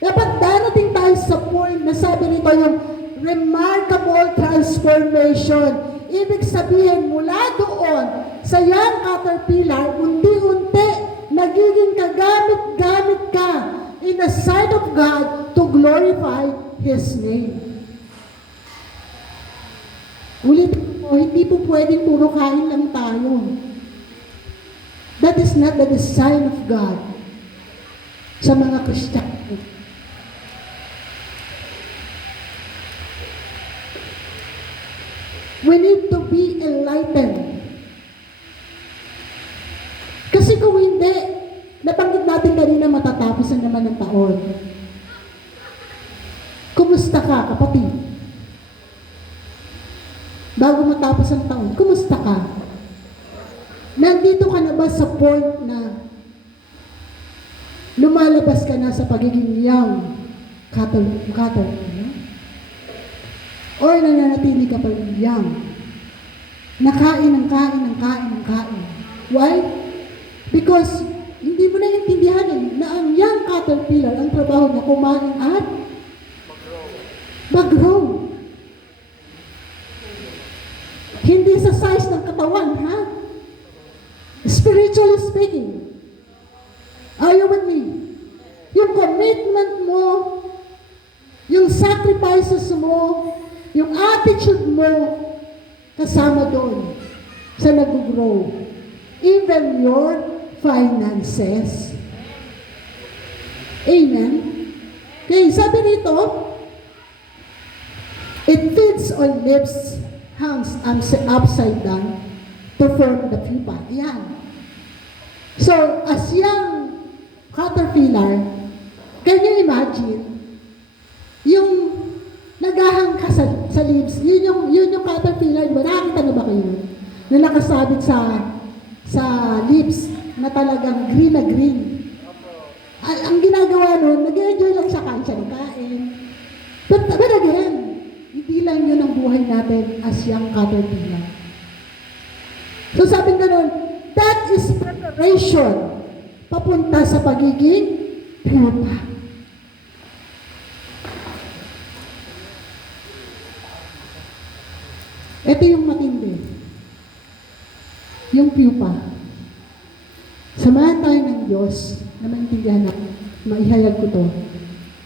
Dapat darating tayo sa point na sabi nito yung remarkable transformation. Ibig sabihin, mula doon sa young caterpillar, unti-unti, nagiging kagamit-gamit ka in the sight of God to glorify His name. Ulit po, hindi po pwedeng puro kain lang tayo. That is not the design of God sa mga Kristiyano. We need to be enlightened. Kasi kung hindi, nabanggit natin kanina matatapos na naman ang taon. Kumusta ka, kapatid? Bago matapos ang taon, kumusta ka? Nandito ka na ba sa point na lumalabas ka na sa pagiging young caterpillar? Or nananatili ka pa rin young? Nakain ng kain ng kain ng kain. Why? Because hindi mo naiintindihan na ang young caterpillar, ang trabaho niya kumain at mag-grow. Hindi sa size ng katawan, ha? Spiritually speaking. Are you with me? Yung commitment mo, yung sacrifices mo, yung attitude mo, kasama doon sa nag-grow. Even your finances. Amen? Okay, sabi rito, it feeds on lips, hangs upside down to form the pupa. Ayan. So, as young caterpillar, can you imagine, yung naghahang ka sa leaves, yun yung caterpillar, diba? Nakakita na ba kayo? Na nakasabit sa leaves na talagang green na green. Ang ginagawa nun, nag-enjoy lang siya kain siya ng kain. But again, hindi lang yun ang buhay natin as young caterpillar. So sabi ganun, that is preparation papunta sa pagiging pupa. Ito yung matindi. Yung pupa. Samahan tayo ng Diyos na maintindihan natin, maihayag ko to,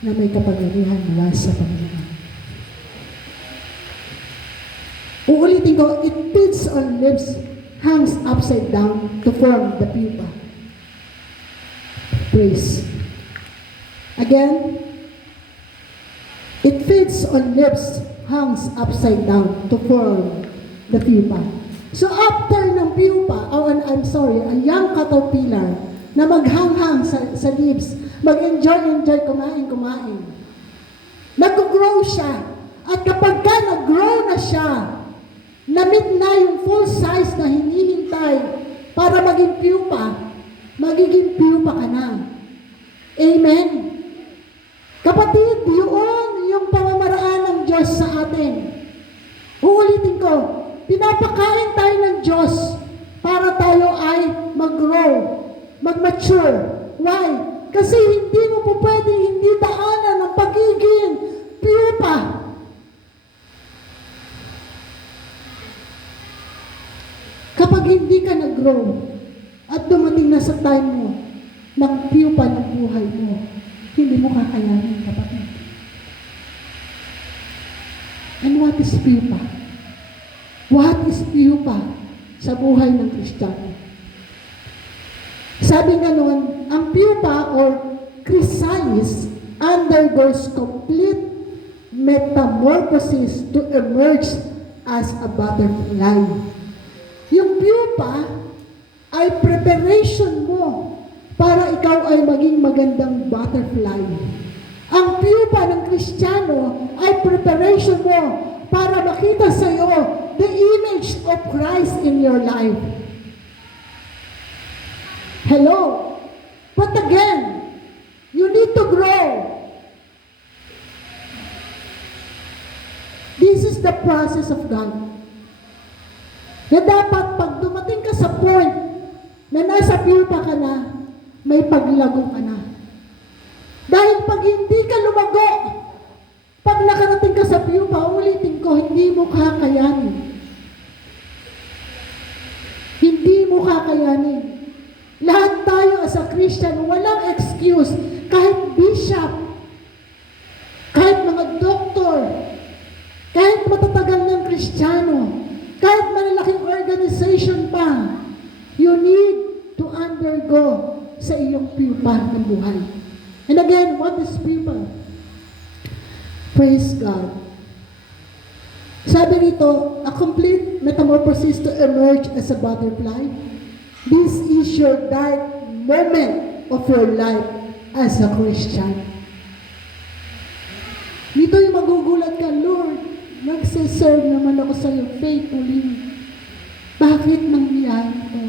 na may kapangyarihan mula sa Panginoon. Uulitin ko, it feeds on lips, hangs upside down to form the pupa. Praise. Again, it feeds on lips, hangs upside down to form the pupa. So after ng pupa, a young caterpillar na maghanghang sa leaves, mag-enjoy, kumain. Nag-grow siya. At kapag ka nag-grow na siya, na-meet na yung full size na hinihintay para maging magiging pupa ka na. Amen? Kapatid, yun yung pamamaraan ng Diyos sa atin. Uulitin ko, pinapakain tayo ng Diyos para tayo ay mag-grow, mag-mature. Why? Kasi hindi mo po pwedeng hindi daanan ang pagiging pupa. Kapag hindi ka nag-grow at dumating na sa time mo ng pupa ng buhay mo, hindi mo kakayanin, kapatid. And what is pupa? What is pupa sa buhay ng Kristiyano? Sabi nga noon, ang pupa or chrysalis undergoes complete metamorphosis to emerge as a butterfly. Yung pupa ay preparation mo para ikaw ay maging magandang butterfly. Ang pupa ng Kristiyano ay preparation mo para makita sa iyo the image of Christ in your life. Hello? But again, you need to grow. This is the process of God. Na dapat pag dumating ka sa point na nasa pupa ka na, may paglago ka na. Dahil pag hindi ka lumago, pag nakarating ka sa pupa, ulitin ko, hindi mo kakayanin. Hindi mo kakayanin. Lahat tayo as a Christian, walang excuse. Kahit bishop, kahit mga doktor, kahit matatagal ng Kristiyano, kahit malalaking organization pa, you need to undergo sa iyong pupa ng buhay. And again, what is pupa? Praise God. Sabi nito, a complete metamorphosis to emerge as a butterfly. This is your dark moment of your life as a Christian. Dito yung magugulat ka, Lord, nagsiserve naman ako sa iyo faithfully. Bakit nangyayari ito?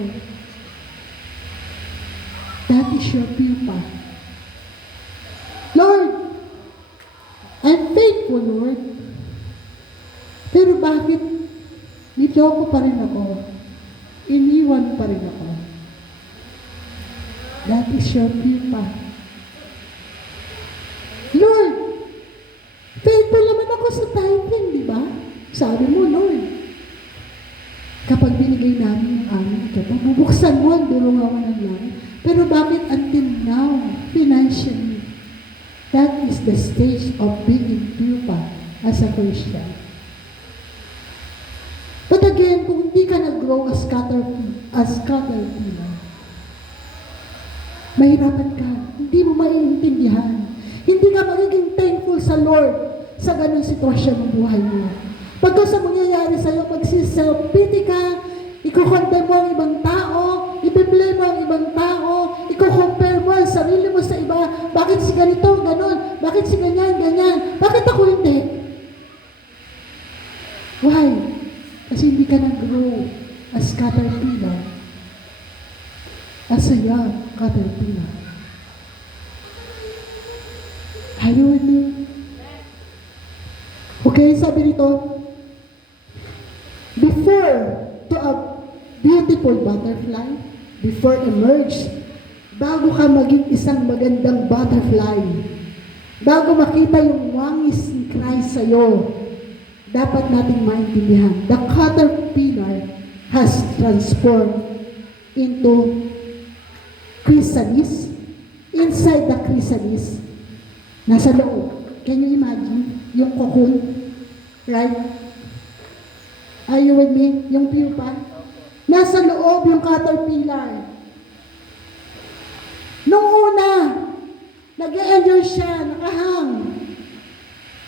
That is your pupa. Lord, I'm faithful, Lord. Pero bakit niloko pa rin ako? Iniwan pa rin ako. That is your pupa. Lord, faithful naman ako sa tithing, di ba? Sabi mo, Lord, kapag binigay namin yung aming ito, bubuksan mo ang durungawan ng langit. Pero bakit until now, financially, that is the stage of being pupa as a Christian. But again, kung hindi ka nag-grow as caterpillar. Mahirapan ka, hindi mo maiintindihan. Hindi ka magiging thankful sa Lord sa ganung sitwasyon ng buhay mo. Pagka sa mangyayari sa'yo, magsiself-pity ka, iko-condemn mo ang ibang tao, ipi-blame mo ang ibang tao, iko-compare mo ang sarili mo sa iba, bakit si ganito, ganon, bakit si ganyan, ganyan, bakit ako hindi? Why? Kasi hindi ka nag-grow as caterpillar, as a young caterpillar. Are you with me? Okay, sabi rito, before to a beautiful butterfly, before emerge, bago ka maging isang magandang butterfly, bago makita yung wangis ni Christ sa'yo, dapat nating maintindihan, the caterpillar has transformed into chrysalis. Inside the chrysalis, nasa loob. Can you imagine? Yung cocoon, right? Are you with me? Yung pupa. Nasa loob yung caterpillar. Nung una, nag-e-enjoy siya, nakahang.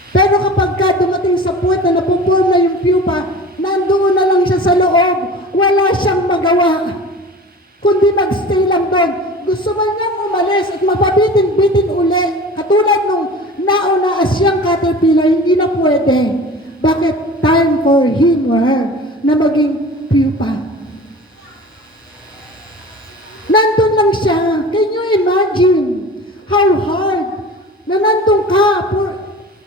Pero kapag ka dumating sa point na napuporm na yung pupa, nandoon na lang siya sa loob, wala siyang magawa. Kundi magstay lang doon. Gusto man niyang umalis at mapabitin-bitin uli. Katulad nung nauna as young caterpillar, hindi na pwede. Bakit? Time for him or her na maging pupa. Nandun lang siya. Can you imagine how hard na nandun ka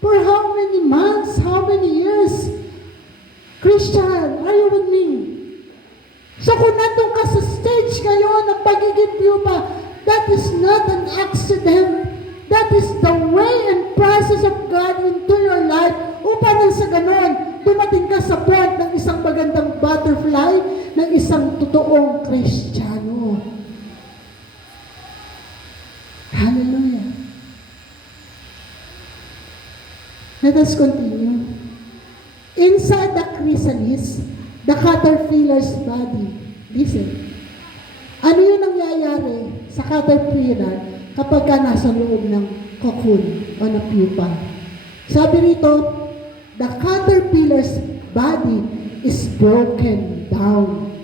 for how many months, how many years? Christian, are you with me? So kung nandun ka sa stage ngayon ng pagiging pupa, that is not an accident. That is the way and process of God into your life upang nang sa ganon, dumating ka sa point ng isang magandang butterfly, ng isang totoong Kristiyano. Hallelujah. Let us continue. Inside the chrysalis, the caterpillar's body. Listen. Ano yung nangyayari sa caterpillar kapag ka nasa loob ng cocoon o na pupa? Sabi rito, the caterpillar's body is broken down.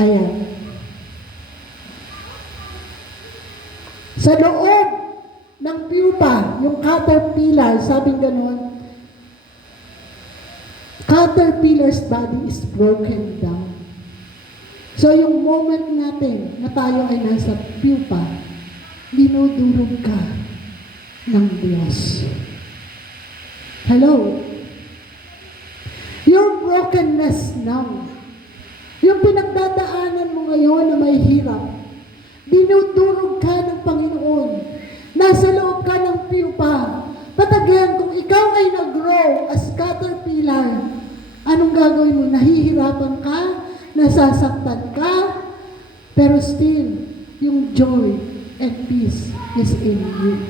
Ayan. Sa loob ng pupa, yung caterpillar, sabi ganon, caterpillar's body is broken down. So yung moment natin na tayo ay nasa pupa, dinudurog ka ng Diyos. Hello? Your brokenness now, yung pinagdadaanan mo ngayon na may hirap, dinudurog ka ng Panginoon. Nasa loob ka ng pupa. But again, kung ikaw ay nag-grow as caterpillar, anong gagawin mo? Nahihirapan ka? Nasasaktan ka? Pero still, yung joy and peace is in you.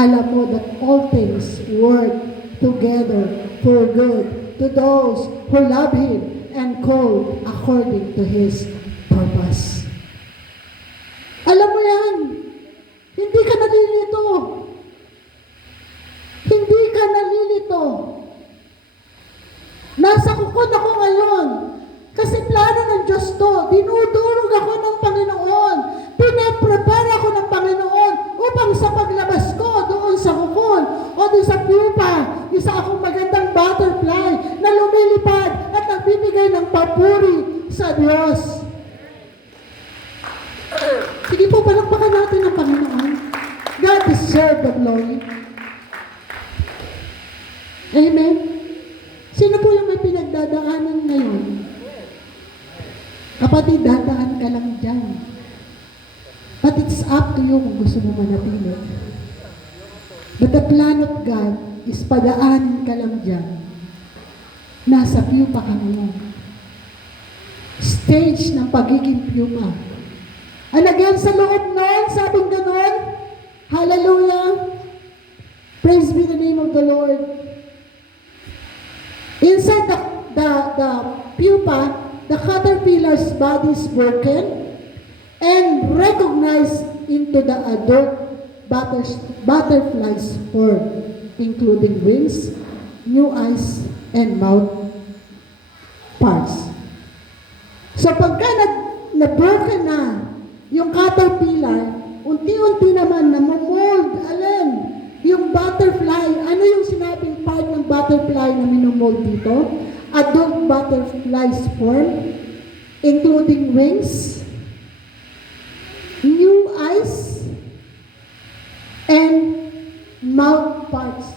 Alam mo that all things work together for good to those who love Him and called according to His purpose. Alam mo yan. Hindi ka nalilito. Hindi ka nalilito. Nasa kukod ako ngayon. Kasi plano ng Diyos to. Dinudurog ako ng Panginoon. Pinaprepare ako ng Panginoon upang sa paglabas ko doon sa kukod o doon sa pupa, isa akong magandang butterfly na lumilipad at nagbibigay ng papuri sa Diyos. Sige po, palakpakan natin ang Panginoon. God deserves the glory. Amen? Sino po yung may pinagdadaanan ngayon? Kapatid, dadaan ka lang dyan. But it's up to you kung gusto mo manatili. But the plan of God is padaanin ka lang dyan. Nasa pupa ka ngayon. Stage ng pagiging pupa. And again, sa loob nun, sabing ganon, hallelujah, praise be the name of the Lord. Inside the pupa, the caterpillar's body is broken and recognized into the adult butterfly's form, including wings, new eyes, and mouth parts. So pagka na-broken na yung caterpillar, unti-unti naman namomold, yung butterfly, ano yung sinabing part ng butterfly na minomold dito? Adult butterfly's form, including wings, new eyes, and mouth parts.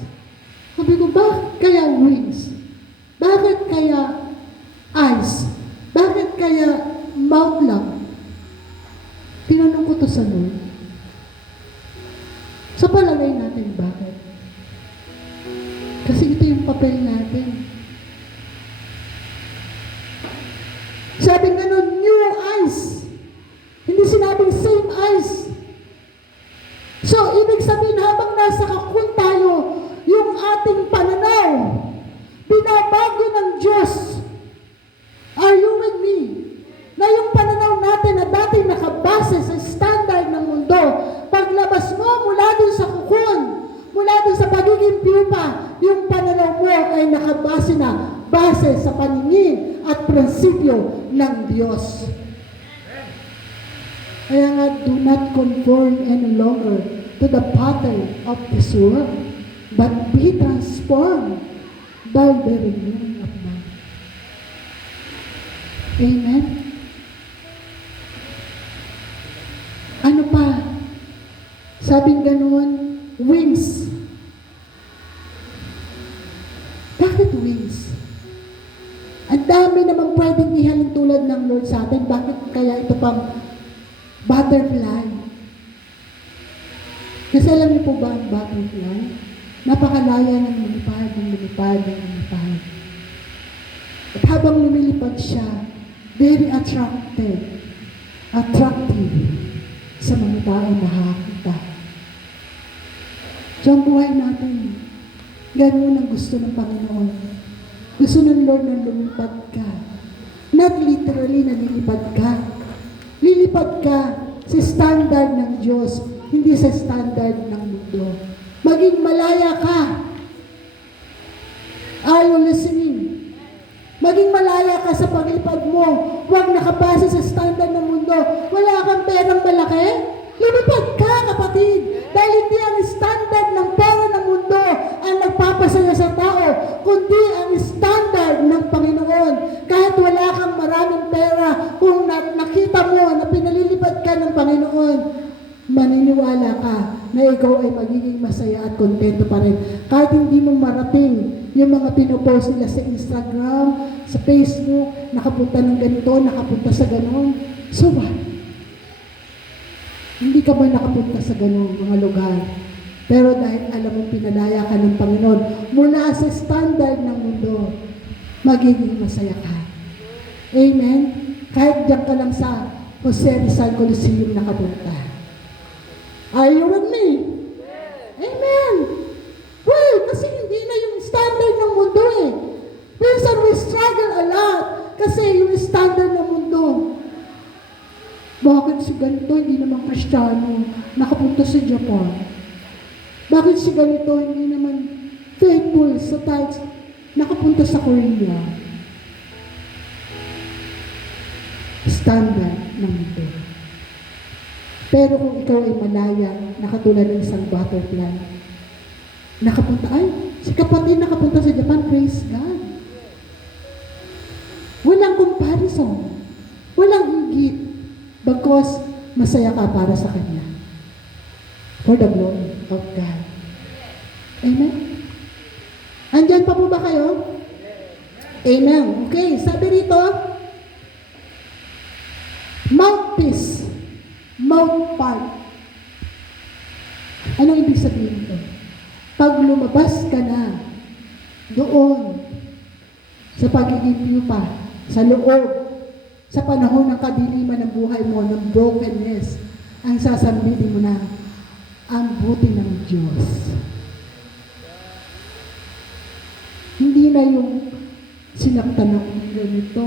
Sabi ko, bakit kaya wings? Bakit kaya eyes? Bakit kaya mouth lang? Tinanong ko to sa Lord. Sa palagay natin, bakit? Kasi ito yung papel natin. Sabi nga nun, new eyes. Hindi sinabing same eyes. So, ibig sabihin, habang nasa kakun tayo, yung ating pananaw, binabago ng Diyos. Are you with me? Na yung pananaw natin na dati nakabase sa standard ng mundo, paglabas mo mula dun sa kukun, mula dun sa pagiging pupa, yung pananaw mo ay nakabase na base sa paningin at prinsipyo ng Diyos. Kaya nga, do not conform any longer to the pattern of this world, but be transformed by the renewing of mind. Amen? Ano pa? Sabing ganoon, wings. Bakit wings? Ang dami namang pwedeng ihalin tulad ng Lord sa atin. Bakit kaya ito pang butterfly? Kasi alam niyo po ba ang butterfly? Napakalaya ng lumipad, ng lumipad, ng lumipad. At habang lumilipad siya, very attractive sa mga tao na nakakita. So ang buhay natin, ganoon ang gusto ng Panginoon. Gusto ng Lord na lumipad ka. Not literally na lilipad ka. Lilipad ka sa standard ng Diyos, hindi sa standard ng mundo. Maging malaya ka. Are you listening? Maging malaya ka sa paglipad mo. Huwag nakabase sa standard ng mundo. Wala kang perang malaki? Lumipad ka, kapatid. Dahil hindi ang standard ng pera ng mundo ang nagpapasaya sa tao, kundi ang standard ng Panginoon. Kahit wala kang maraming pera, kung nakita mo na pinalilipad ka ng Panginoon, maniniwala ka na ikaw ay magiging masaya at kontento pa rin. Kahit hindi mo marating yung mga pinopost nila sa Instagram, sa Facebook, nakapunta ng ganito, nakapunta sa ganon. So what? Hindi ka ba nakapunta sa ganon mga lugar? Pero dahil alam mong pinalaya ka ng Panginoon, mula sa standard ng mundo, magiging masaya ka. Amen? Kahit diyan ka lang sa Jose Rizal Coliseum nakapunta. Are you with me? Amen. Well, kasi hindi na yung standard ng mundo eh. Minsan we struggle a lot kasi yung standard ng mundo. Bakit si ganito, hindi naman Kristiyano, nakapunta sa Japan? Bakit si ganito, hindi naman faithful sa tithes, nakapunta sa Korea? Standard ng mundo. Pero kung ikaw ay malaya, nakatulad ng isang butterfly, nakapunta, si kapatid nakapunta sa Japan, praise God. Walang comparison. Walang higit. Bagkos, masaya ka para sa Kanya. For the glory of God. Amen? Andyan pa po ba kayo? Amen. Okay, sabi rito, mouthpiece. Mouth part. Anong ibig sabihin ito? Pag lumabas ka na doon sa pagiging pupa, sa loob, sa panahon ng kadiliman ng buhay mo, ng brokenness, ang sasambitin mo na, ang buti ng Diyos. Hindi na yung Sinaktan ako ng ganito.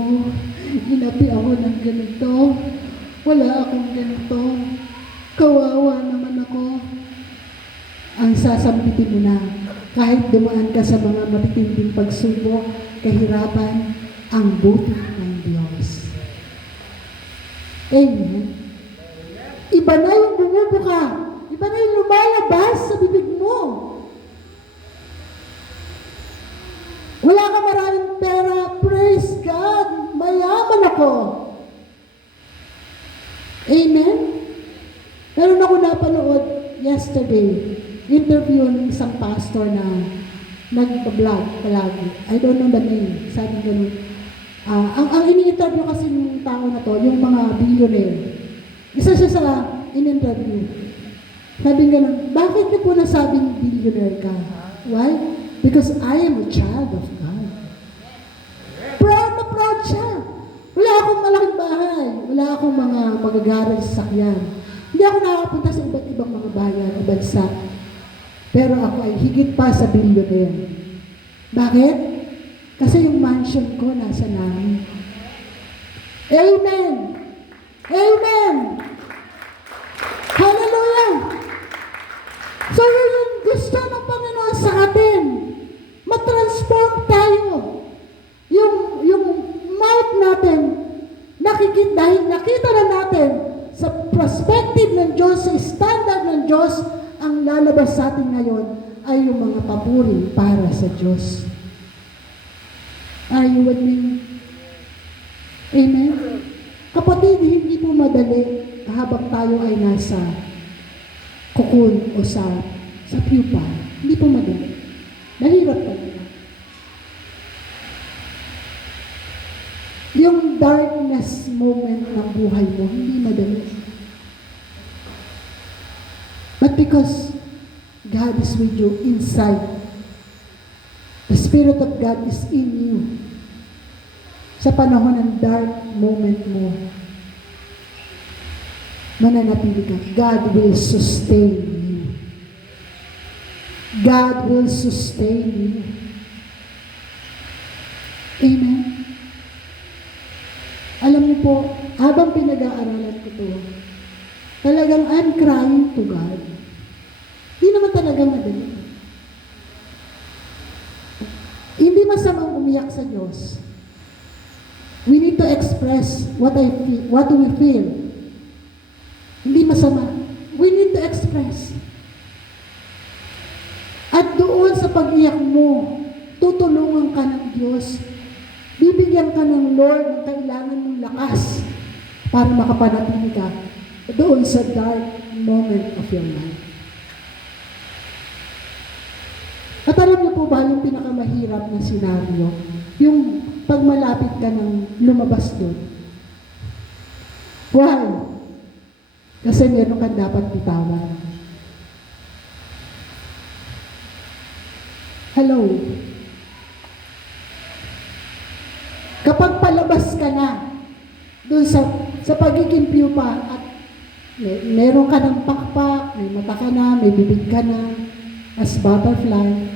Inapi ako ng ganito. Wala akong ganito. Kawawa naman ako. Ang sasampitin mo na, kahit dumaan ka sa mga matitinding pagsubok, kahirapan, ang buti ng Diyos. Amen. Iba na yung bumubuka. Iba na yung lumalabas sa bibig mo. Wala ka maraming pera. Praise God. Mayaman ako. Amen? Meron ako napanood yesterday. Interview ng isang pastor na nag-vlog palagi. I don't know the name. Sabi ganun. Ang ini-interview kasi ng tao na to, yung mga billionaire. Isa siya sa in-interview. Sabi ganun, bakit niyo po nasabing billionaire ka? Why? Because I am a child of God. Proud na proud siya. Wala akong malaking bahay. Wala akong mga magagarang sasakyan. Hindi ako nakakapunta sa iba't ibang mga bayan o bansa. Pero ako ay higit pa sa billionaire. Bakit? Kasi yung mansion ko nasa namin. Amen! Amen! Hallelujah! So yun yung gusto ng Panginoon sa atin. Matransform tayo. Yung mouth natin, dahil nakita na natin sa perspective ng Diyos, sa standard ng Diyos, ang lalabas sa atin ngayon ay yung mga papuri para sa Diyos. Are you with me? Amen? Kapatid, hindi po madali habang tayo ay nasa cocoon o sa pupa. Hindi po madali. Nahirap talaga. Yung darkness moment ng buhay mo, hindi madali. But because God is with you inside, the Spirit of God is in you. Sa panahon ng dark moment mo, mananatili ka. God will sustain you. God will sustain you. Amen? Alam niyo po, habang pinag-aaralan ko to, talagang I'm crying to God. Hindi naman talaga madali. Hindi masamang umiyak sa Diyos. We need to express what we feel. Hindi masama. We need to express. At doon sa pag-iyak mo, tutulungan ka ng Diyos. Bibigyan ka ng Lord ng kailangan mong lakas para makapanatili ka doon sa dark moment of your life. At alam niyo po ba yung pinakamahirap na senaryo? Yung pag malapit ka ng lumabas doon. Why? Kasi meron kang dapat bitawan. Hello? Kapag palabas ka na doon sa pagiging pupa at meron ka ng pakpak, may mata ka na, may bibig ka na, as butterfly,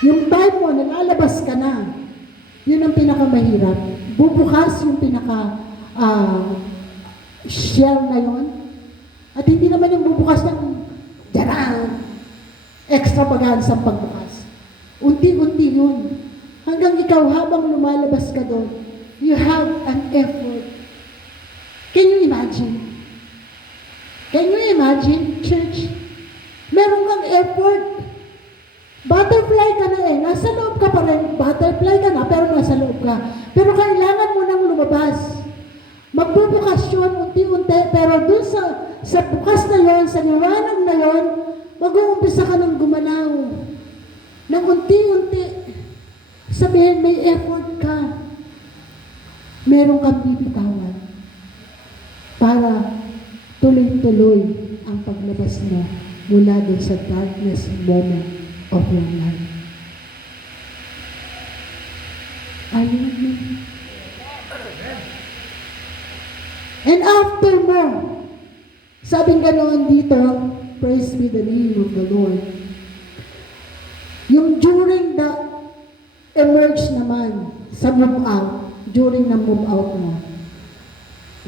yung time mo, nalalabas ka na, yun ang pinakamahirap. Bubukas yung shell na yun. At hindi naman yung bubukas ng extravagance ang pagbukas. Unti-unti yun. Hanggang ikaw, habang lumalabas ka doon, you have an effort. Can you imagine? Can you imagine, church? Meron kang effort. Butterfly ka na eh. Nasa loob ka pa rin. Butterfly ka na, pero nasa loob ka. Pero kailangan mo nang lumabas. Magbubukas yun, unti-unti, pero dun sa bukas na yon, sa liwanag na yon, mag-uumpisa ka ng gumalaw. Nang unti-unti, sabihin, may effort ka. Meron kang bibitawan para tuloy-tuloy ang paglabas mo mula doon sa darkness moment of your life. Are you with me? And after mo, sabing ganoon dito, praise be the name of the Lord. Yung during the emerge naman, sa move out, during na move out mo.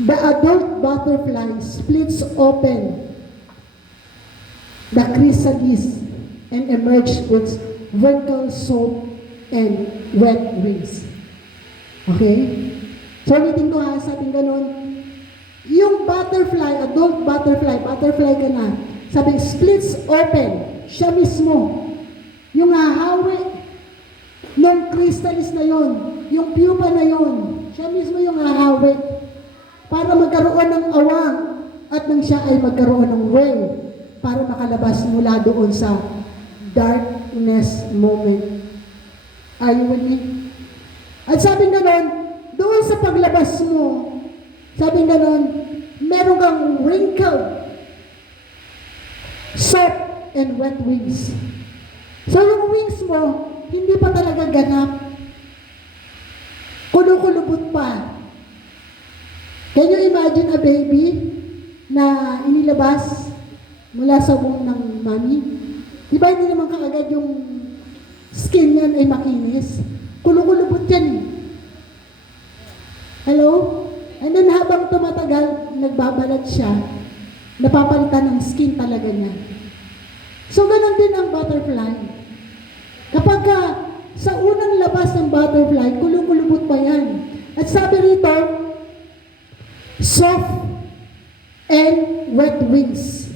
The adult butterfly splits open the chrysalis and emerges with vertical soap and wet wings. Okay? So, ulitin ko ha, sabi ganun, yung butterfly, adult butterfly ka na, sabi, splits open, siya mismo, yung hahawi ng chrysalis na yon, yung pupa na yon, siya mismo yung hahawi para magkaroon ng awang at nang siya ay magkaroon ng way para makalabas mula doon sa darkness moment. Are you with me? At sabi nga nun, doon sa paglabas mo, sabi nga nun, meron kang wrinkled, soft, and wet wings. So yung wings mo, hindi pa talaga ganap. Kulukulubot pa. Can you imagine a baby na inilabas mula sa womb ng mommy? Di ba hindi naman kaagad yung skin niyan ay makinis? Kulukulubot yan eh. Hello? And then habang tumatagal, nagbabalat siya, napapalitan ng skin talaga niya. So ganun din ang butterfly. Kapag sa unang labas ng butterfly, kulukulubot pa yan. At sabi rito, soft and wet wings.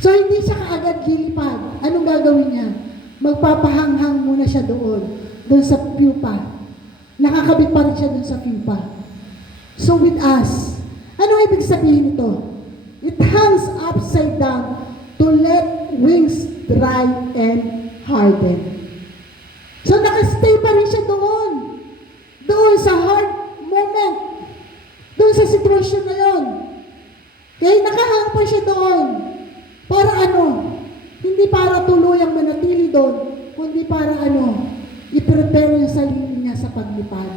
So hindi siya kaagad lilipad. Anong gagawin niya? Magpapahanghang muna siya doon sa pupa. Nakakabit pa rin siya doon sa pupa. So with us, ano ibig sabihin nito? It hangs upside down to let wings dry and harden. So nakastay pa rin siya doon. Doon sa hard moment. Doon sa sitwasyon na yun. Kaya nakahang pa siya doon. Para ano? Hindi para tuluyang manatili doon, kundi para ano? I-prepare yung sarili niya sa paglipad.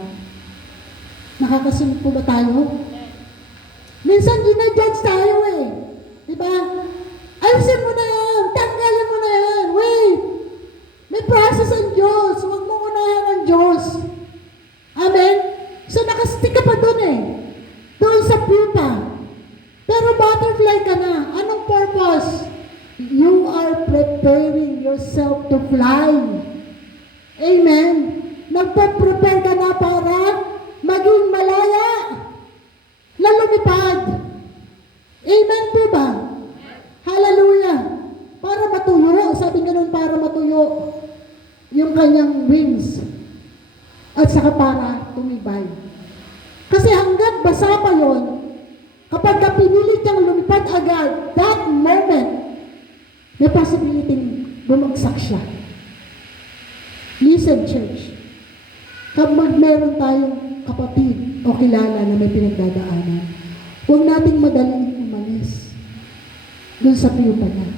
Nakakasunod po ba tayo? Minsan ginajudge tayo eh. Diba? Alisin mo na yan! Tanggalin mo na yan! Wait! May process ang Diyos. Huwag mo unahan ang Diyos. Amen? So nakastick ka pa doon eh. Doon sa pupa. Pero butterfly ka na. Anong purpose? You are preparing yourself to fly. Amen? Nagpa-prepare ka na para maging malaya na lumipad. Amen po ba? Hallelujah! Para matuyo, sabi ganun, para matuyo yung kanyang wings. At saka para tumibay. Kasi hanggat basa pa yun, kapag pinilit niyang lumipad agad, that moment, may possibility bumagsak siya. Listen, church. Kapag meron tayong kapatid o kilala na may pinagdadaanan, huwag nating madaling umalis doon sa piyupa niya.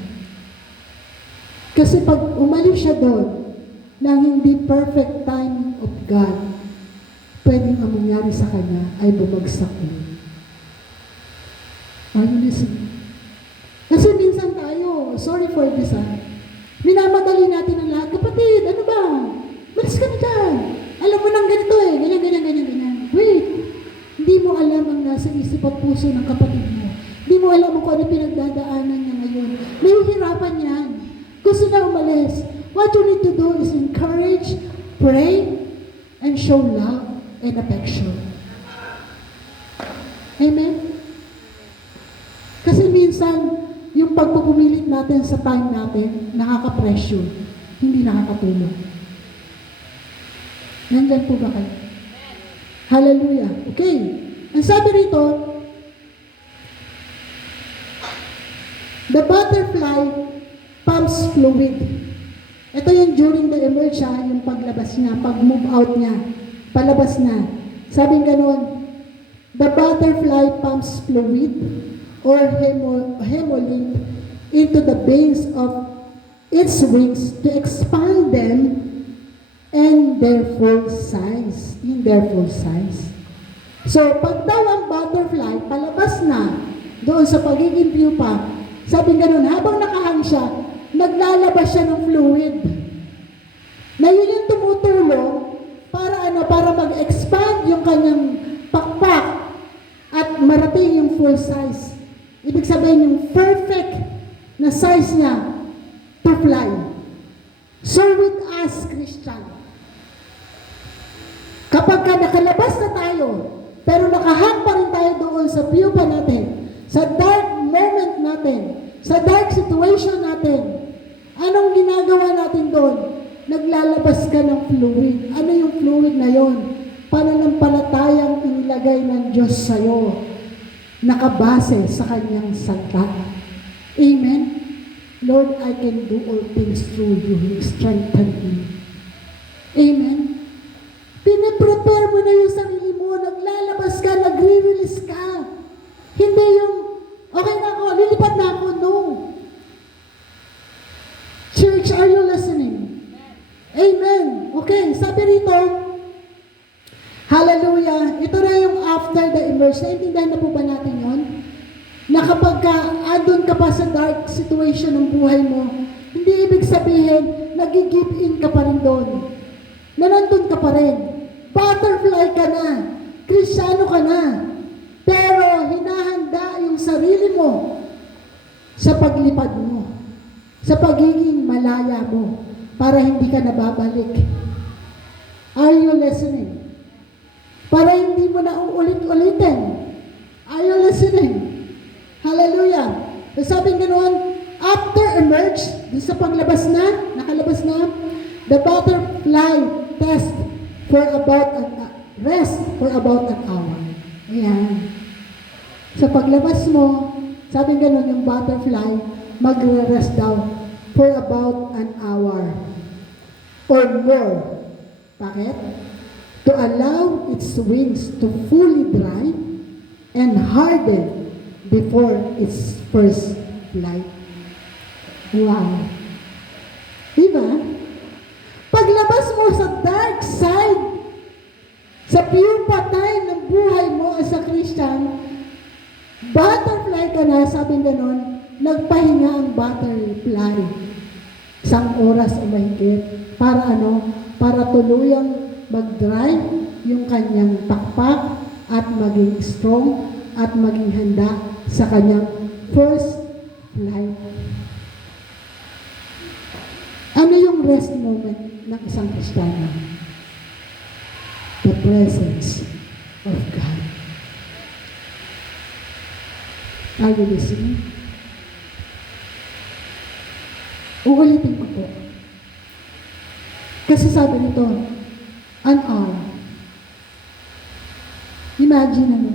Kasi pag umalis siya doon ng hindi perfect timing of God, pwedeng ang mangyari sa kanya ay bumagsak ulit. Are you listening? Kasi minsan tayo, sorry for this minamadali natin ang lahat. Kapatid, ano ba? Malis ka na dyan. Alam mo nang ganito eh. Ganyan. Wait. Hindi mo alam ang nasa isip at puso ng kapatid mo. Hindi mo alam kung ano pinagdadaanan niya ngayon. Nahihirapan yan. Gusto na umalis. What you need to do is encourage, pray, and show love and affection. Amen? Kasi minsan, yung pagpupumilit natin sa time natin, nakaka-pressure, hindi nakakatulong. Nandyan po ba kayo? Hallelujah. Okay. Ang sabi rito, the butterfly pumps fluid. Ito yung during the emerge, yung paglabas niya, pag-move out niya, palabas na. Sabi ganun, the butterfly pumps fluid or hemolymph into the veins of its wings to expand them and their full size, in their full size. So, pag daw ang butterfly, palabas na doon sa pagiging pupa, sabi ganun, habang nakahang siya, naglalabas siya ng fluid. Na yun yung tumutulong para para marating yung full size. Ibig sabihin yung perfect na size niya to fly. So with us, Christian, kapag ka nakalabas na tayo, pero nakahang pa rin tayo doon sa pupa natin, sa dark moment natin, sa dark situation natin, anong ginagawa natin doon? Naglalabas ka ng fluid. Ano yung fluid na yon? Pananampalatayang inilagay ng Diyos sa'yo, nakabase sa Kanyang salita. Amen? Lord, I can do all things through you who strengthen me. Amen? Piniprepare mo na yung sarili mo, naglalabas ka, nagre-release ka. Hindi yung, okay na ako, lilipat na ako, no. Church, are you listening? Amen. Okay, sabi rito, hallelujah, ito na yung after the immersion. Naintindihan na po ba natin yun? Na kapag andun ka pa sa dark situation ng buhay mo, hindi ibig sabihin, nag-give in ka pa rin doon. Na nandun ka pa rin. Butterfly ka na. Kristyano ka na. Pero hinahanda yung sarili mo sa paglipad mo. Sa pagiging malaya mo. Para hindi ka nababalik. Are you listening? Para hindi mo na uulit-ulitin. Are you listening? Hallelujah. So sabi ganoon, after emerge, sa paglabas na, nakalabas na, the butterfly test for about rest for about an hour. Ayan. Sa paglabas mo, sabi ganoon yung butterfly, magre-rest daw for about an hour or more. Bakit? To allow its wings to fully dry and harden before its first flight. Wow. Diba? Paglabas mo sa dark side, sa pupa time ng buhay mo as a Christian, butterfly ka na, sabi ganon, nagpahinga ang butterfly. Isang oras o mahigit. Para ano? Para tuluyang mag-dry yung kanyang pakpak at maging strong at maging handa sa kanyang first flight. Ano yung rest moment ng isang Kristiyano? The presence of God. Are you listening? Uulitin ko po. Kasi sabi nito, an hour. Imagine ano,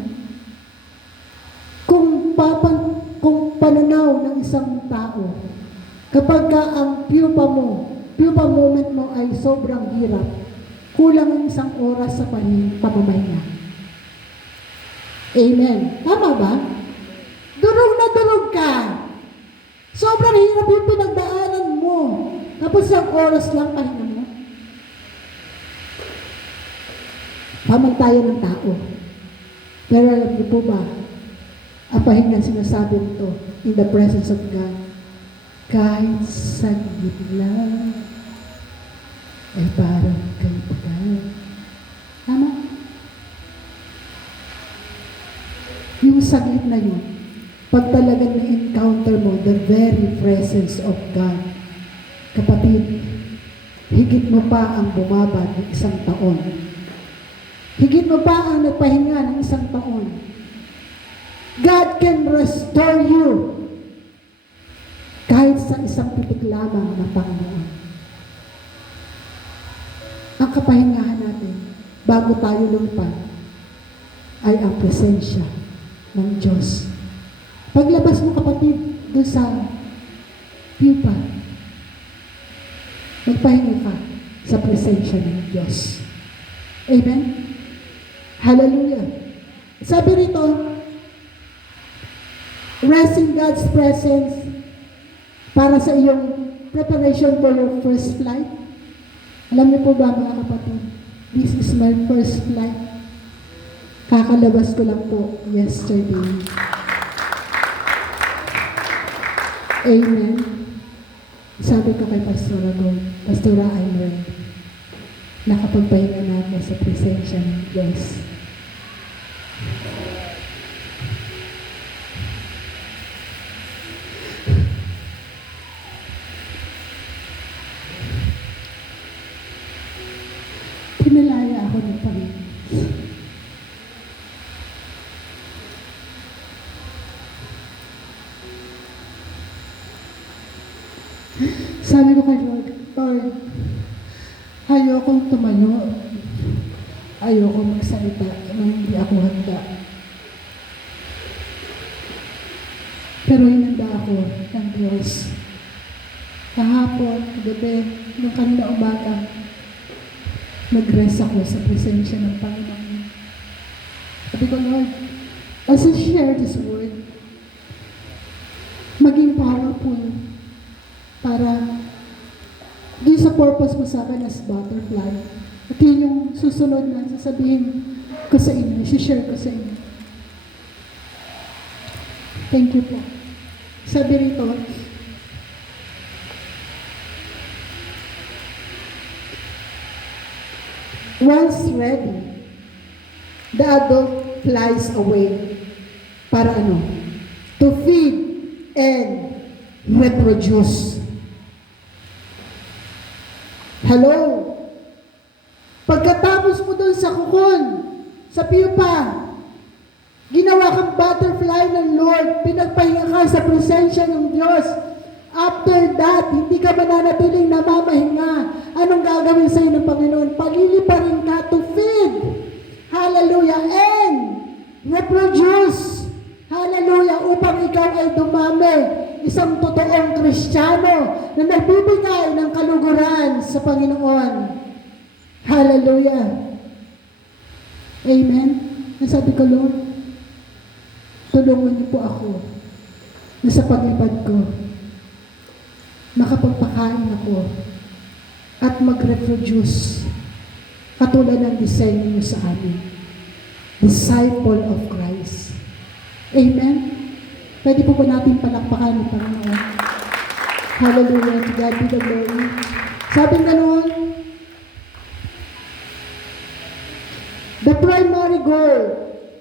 kung pananaw ng isang tao, kapag ka ang pupa moment mo ay sobrang hirap, kulang ang isang oras sa pamamahinga. Amen. Tama ba? Durog na durog ka. Sobrang hirap yung pinagdaanan mo. Tapos isang oras lang pahinga mo. Pamantayan ng tao. Pero alam niyo po ba, ang pahinga sinasabi nito in the presence of God, kahit saglit lang, ay parang kaibigan. Tama? Yung saglit na yun, pag talagang na-encounter mo the very presence of God, kapatid, higit mo pa ang bumaba ng isang taon. Higit mo pa ang nagpahinga ng isang taon. God can restore you kahit sa isang pitik lamang na Panginoon. Ang kapahingahan natin bago tayo lumipad ay ang presensya ng Diyos. Paglabas mo, kapatid, doon sa pupa, magpahinga ka sa presensya ng Diyos. Amen? Hallelujah. Sabi rito, rest in God's presence para sa iyong preparation for your first flight. Alam niyo po ba, mga kapatid, this is my first flight. Kakalabas ko lang po yesterday. Amen. Sabi ko kay Pastora Gold, Pastora, I'm ready. Nakapagpahinga na ako sa presensya ng Diyos. ako ng Panginoon. Sabi ko kay Lord, Lord, ayokong tumayo. Ayokong magsalita nang hindi ako handa. Pero hinanda ako ng Diyos. Kahapon, gabi, nung kanina umaga, nag-rest ako sa presensya ng Panginoon. Sabi ko, Lord, as I share this word, maging powerful para doon sa purpose mo sa akin as butterfly. At yun yung susunod na sasabihin ko sa inyo, share ko sa inyo. Thank you po. Sabi rito, once ready, the adult flies away. Para ano? To feed and reproduce. Hello? Pagkatapos mo dun sa kukon, sa pupa, ginawa kang butterfly ng Lord, pinagpahinga ka sa presensya ng Diyos. After that, hindi ka mananatiling namamahinga. Anong gagawin sa'yo ng Panginoon? Paliliparin ka to feed. Hallelujah. And reproduce. Hallelujah. Upang ikaw ay dumami. Isang totoong Kristiyano na nagbibigay ng kaluguran sa Panginoon. Hallelujah. Amen. Nasabi ko, Lord, tulungan niyo po ako na sa paglipad ko, makapagpakain ako at mag-reproduce katulad ng design niyo sa amin. Disciple of Christ. Amen. Pwede po natin palakpakan ng Panginoon. Hallelujah. To God be the glory. Sabi ganoon, the primary goal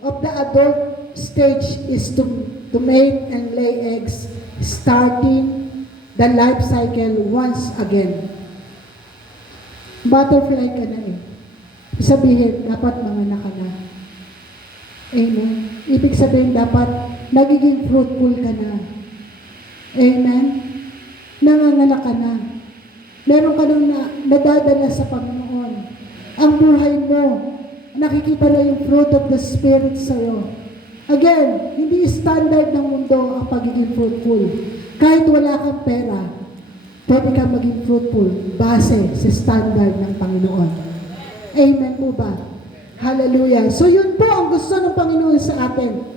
of the adult stage is to make and lay eggs, starting the life cycle once again. Butterfly ka na eh. Sabihin, dapat manganak ka na. Amen. Ibig sabihin, dapat nagiging fruitful ka na. Amen. Nanganganak ka na. Meron ka nung nadadala sa Panginoon. Ang buhay mo, nakikita na yung fruit of the Spirit sa'yo. Again, hindi standard ng mundo ang pagiging fruitful. Kahit wala kang pera, pwede kang maging fruitful base sa standard ng Panginoon. Amen po ba? Hallelujah. So yun po ang gusto ng Panginoon sa atin.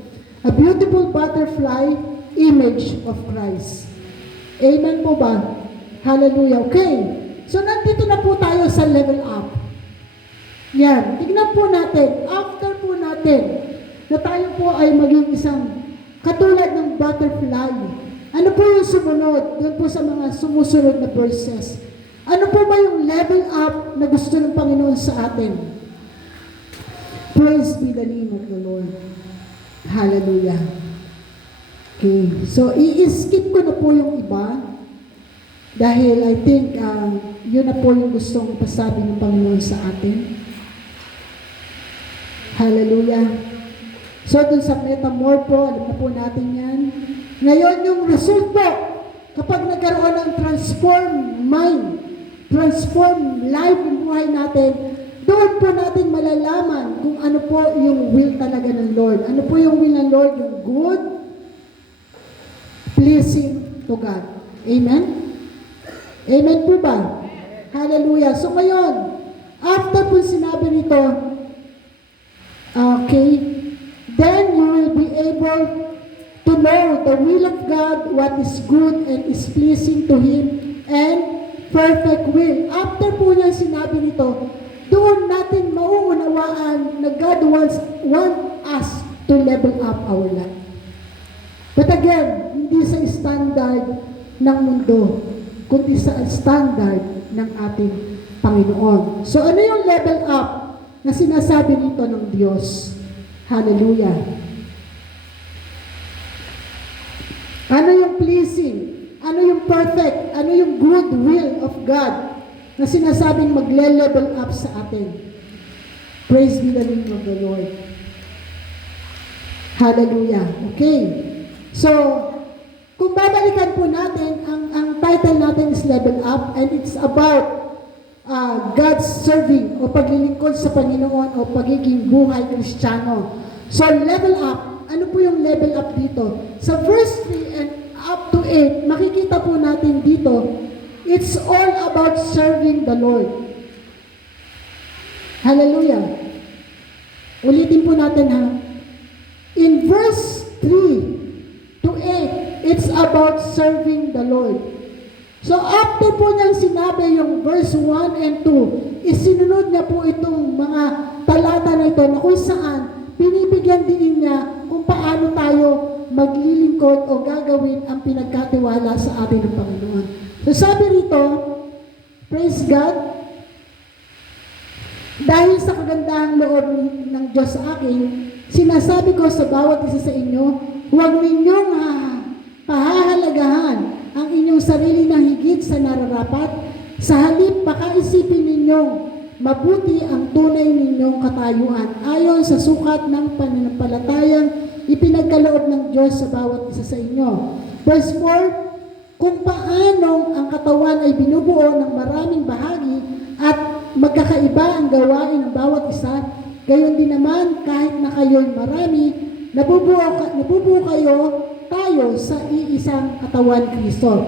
A beautiful butterfly image of Christ. Amen po ba? Hallelujah. Okay. So nandito na po tayo sa level up. Yan. Tignan po natin. After po natin na tayo po ay maging isang katulad ng butterfly. Ano po yung sumunod? Doon po sa mga sumusunod na verses. Ano po ba yung level up na gusto ng Panginoon sa atin? Praise be the name of the Lord. Hallelujah. Okay. So, i-skip ko na po yung iba dahil I think yun na po yung gustong pasabi ng Panginoon sa atin. Hallelujah. So, dun sa metamorpho, alam na po natin yan. Ngayon, yung result po, kapag nagkaroon ng transform mind, transform life ng buhay natin, doon po natin malalaman kung ano po yung will talaga ng Lord. Ano po yung will ng Lord? Yung good, pleasing to God. Amen? Amen po ba? Hallelujah. So ngayon, after po sinabi nito, okay, then you will be able to know the will of God, what is good and is pleasing to Him, and perfect will. After po niya sinabi nito, doon natin mauunawaan na God wants us to level up our life. But again, hindi sa standard ng mundo, kundi sa standard ng ating Panginoon. So ano yung level up na sinasabi nito ng Diyos? Hallelujah. Ano yung pleasing? Ano yung perfect? Ano yung good will of God na sinasabing magle-level up sa atin? Praise be the name of the Lord. Hallelujah. Okay. So, kung babalikan po natin, ang title natin is Level Up, and it's about God's serving o paglilingkod sa Panginoon o pagiging buhay Kristiyano. So, level up. Ano po yung level up dito? Sa verse 3 and up to 8, makikita po natin dito, it's all about serving the Lord. Hallelujah. Ulitin po natin ha. In verse 3 to 8, it's about serving the Lord. So after po niyang sinabi yung verse 1 and 2, isinunod niya po itong mga talata na ito na kung saan binibigyan din niya kung paano tayo maglilingkod o gagawin ang pinagkatiwala sa atin ng Panginoon. So sabi rito, praise God, dahil sa kagandahang loob ng Diyos sa akin, sinasabi ko sa bawat isa sa inyo, huwag ninyong pahahalagahan ang inyong sarili ng higit sa nararapat. Sa halip, pakaisipin ninyong mabuti ang tunay ninyong katayuan ayon sa sukat ng pananampalatayang ipinagkaloob ng Diyos sa bawat isa sa inyo. Verse 4, kung paanong ang katawan ay binubuo ng maraming bahagi at magkakaiba ang gawain ng bawat isa, gayon din naman kahit na kayo'y marami, nabubuo tayo sa iisang katawan Kristo.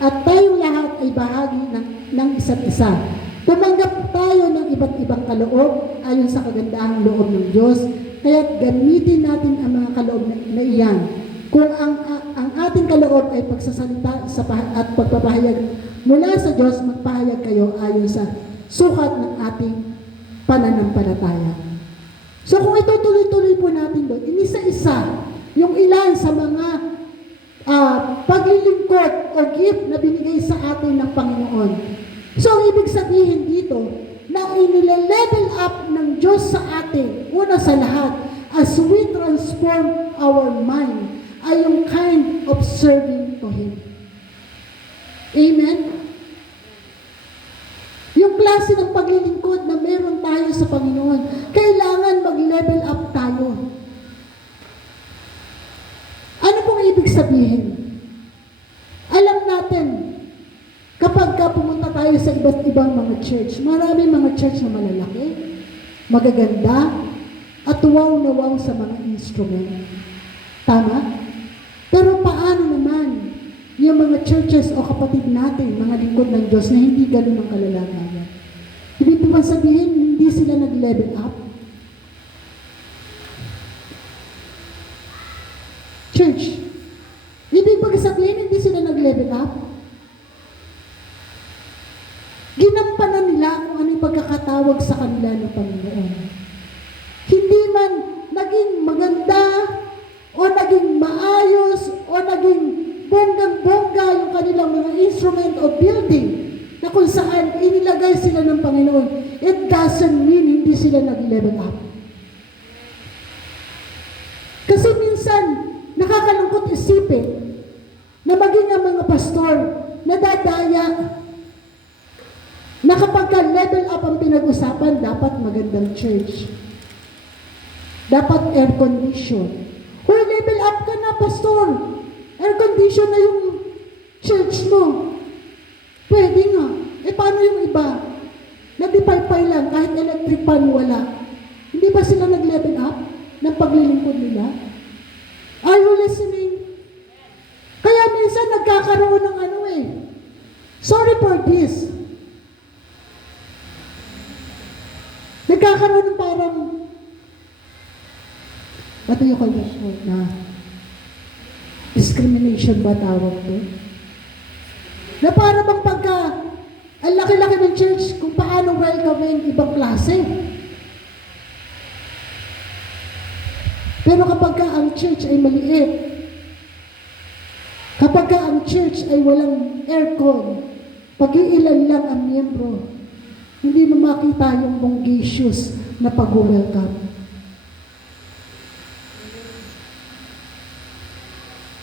At tayong lahat ay bahagi ng isa't isa. Tumanggap tayo ng iba't ibang kaloob ayon sa kagandahang loob ng Diyos, kaya't gamitin natin ang mga kaloob na iyan. Kung ang ating kaloob ay pagsasalita at pagpapahayag mula sa Diyos, magpahayag kayo ayon sa sukat ng ating pananampalataya. So kung itutuloy-tuloy po natin doon, inisa-isa yung ilan sa mga paglilingkod o gift na binigay sa atin ng Panginoon. So ang ibig sabihin dito, na inile-level up ng Diyos sa atin, una sa lahat, as we transform our mind, ay yung kind of serving to Him. Amen? Yung klase ng paglilingkod na meron tayo sa Panginoon, kailangan mag-level up tayo. Ano pong ibig sabihin? Alam natin, kapag pumunta tayo sa iba't ibang mga church, maraming mga church na malalaki, magaganda, at wow na wow sa mga instrument. Tama? Pero paano naman yung mga churches o kapatid natin, mga lingkod ng Diyos na hindi ganun ang kalalagayan? Ibig po sabihin, hindi sila nag-level up? Church, ibig po sabihin, hindi sila nag-level up? Ginampanan nila kung ano yung pagkakatawag sa kanila ng Panginoon. Hindi man naging maganda, o naging maayos, o naging bonggang-bongga yung kanilang mga instrument o building na kung saan inilagay sila ng Panginoon, it doesn't mean hindi sila nag-level up. Kasi minsan, nakakalungkot isipin na maging ang mga pastor nadadaya na kapag level up ang pinag-usapan, dapat magandang church. Dapat air condition. Kung level up ka na, pastor, air condition na yung church mo. Pwede nga. Paano yung iba? Nagdipay-pay lang, kahit electric fan wala. Hindi ba sila nag-level up ng paglilingkod nila? Are you listening? Kaya minsan nagkakaroon ng sorry for this. Nagkakaroon ng parang, what do you call that word na? Discrimination ba tawag to? Na para bang pagka, ang laki-laki ng church, kung paano welcome ibang klase. Pero kapag ka ang church ay maliit, kapag ka ang church ay walang aircon, pag-iilan lang ang miyembro, hindi mo makita yung bongacious na pag-welcome.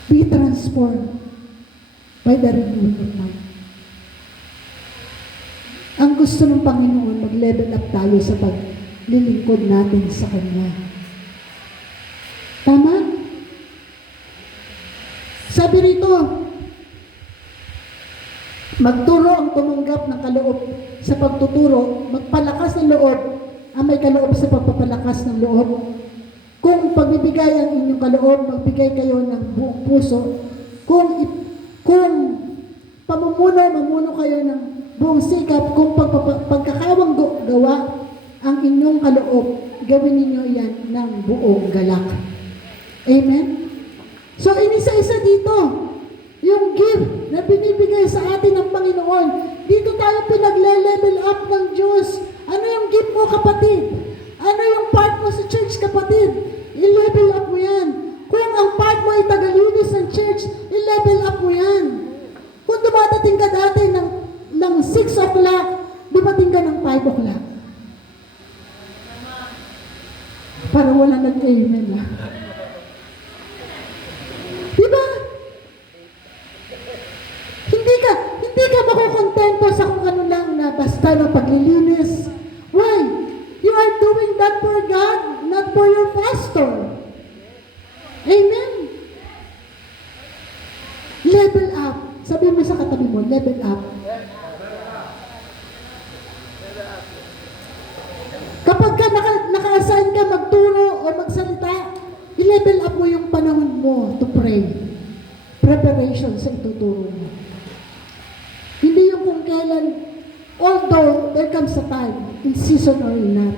Be transformed by the renewing of mind. Ang gusto ng Panginoon, mag-level up tayo sa paglilingkod natin sa Kanya. Tama? Sabi rito, magturo ang tumanggap ng kaloob sa pagtuturo, magpalakas ng loob ang may kaloob sa pagpapalakas ng loob. Kung pagbibigay ang inyong kaloob, magbigay kayo ng buong puso. Kung mamuno kayo ng buong sikap, kung pagkakawang gawa ang inyong kaloob, gawin ninyo yan ng buong galak. Amen? So, inisa-isa dito, yung gift na binibigay sa atin ng Panginoon, dito tayo pinagle-level up ng Diyos. Ano yung gift mo, kapatid? Ano yung part mo sa church, kapatid? I-level up mo yan. Kung ang part mo ay tagalinis ng church, i-level up mo yan. Kung dumadating ka dati ng 6 o'clock, dumating ka ng 5 o'clock. Para wala nag-amen na. Diba? Hindi ka makukontento sa kung ano lang na basta ng paglilinis. Why? You are doing that for God, not for your pastor. Amen? Level up. Sabi mo sa katabi mo, level up. Kapag ka naka-assign ka magturo o magsalita, i-level up mo yung panahon mo to pray. Preparation sa ituturo mo. Hindi yung kung kailan, although there comes a time, in season or not,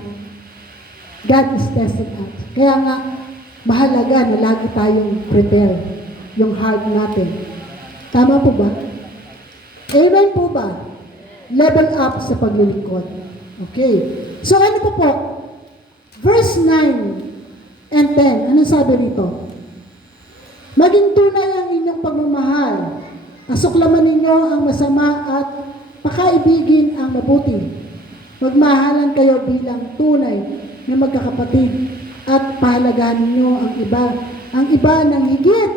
God is testing us. Kaya nga, mahalaga na lagi tayong prepare yung heart natin. Tama po ba? Amen po ba? Level up sa paglilingkod. Okay. So ano po? Verse 9 and 10. Ano sabi rito? Maging tunay ang inyong pagmamahal. Asuklaman ninyo ang masama at pakaibigin ang mabuti. Magmahalan kayo bilang tunay na magkakapatid at pahalagahan ninyo ang iba ng higit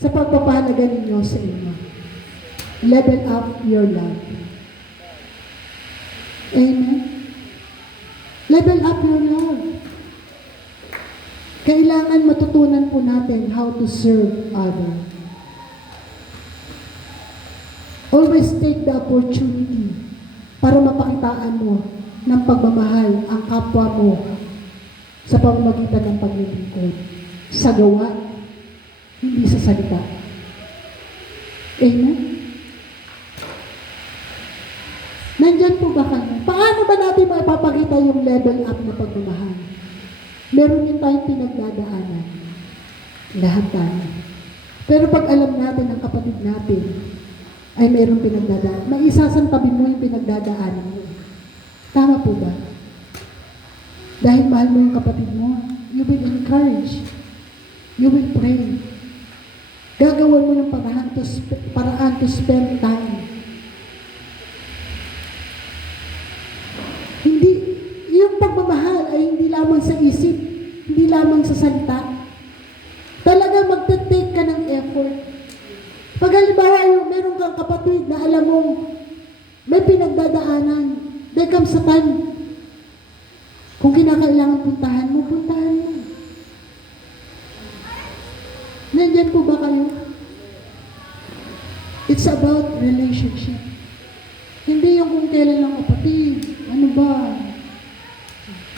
sa pagpapahalaga ninyo sa inyo. Level up your love. Amen? Level up your love. Kailangan matutunan po natin how to serve others. Always take the opportunity para mapakitaan mo ng pagmamahal ang kapwa mo sa pamamagitan ng paglilingkod. Sa gawa, hindi sa salita. Amen? Nandyan po ba kayo? Paano ba natin maipapakita yung level up na pagmamahal? Meron din tayong pinagdadaanan. Lahat tayo. Pero pag alam natin ang kapatid natin, ay mayroong pinagdadaanan. May isasantabi mo yung pinagdadaanan mo. Tama po ba? Dahil mahal mo yung kapatid mo, you will encourage. You will pray. Gagawan mo ng paraan to spend time. Hindi, yung pagmamahal ay hindi lamang sa isip, hindi lamang sa salita. Talaga magte-take ka ng effort. Pag halimbawa, meron kang kapatid na alam mong may pinagdadaanan, there comes a time, kung kinakailangan puntahan mo. Nandyan po ba kayo? It's about relationship. Hindi yung kung kailan lang kapatid. Ano ba?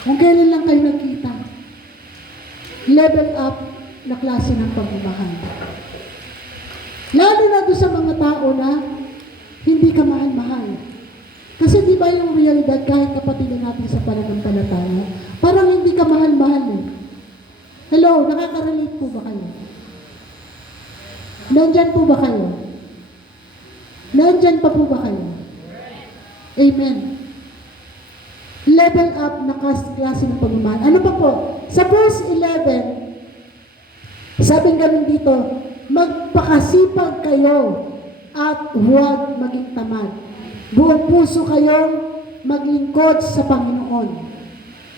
Kung kailan lang kayo nagkita. Level up na klase ng pagmamahal. Lalo na doon sa mga tao na hindi ka mahal-mahal. Kasi di ba yung realidad kahit kapatid natin sa pananampalataya, parang hindi ka mahal-mahal eh. Hello, nakaka-relate po ba kayo? Nandyan po ba kayo? Nandyan pa po ba kayo? Amen. Level up na klase ng pagmamahal. Ano pa po? Sa verse 11, sabi ganun dito, magpakasipag kayo at huwag maging tamad. Buong puso kayong maglingkod sa Panginoon.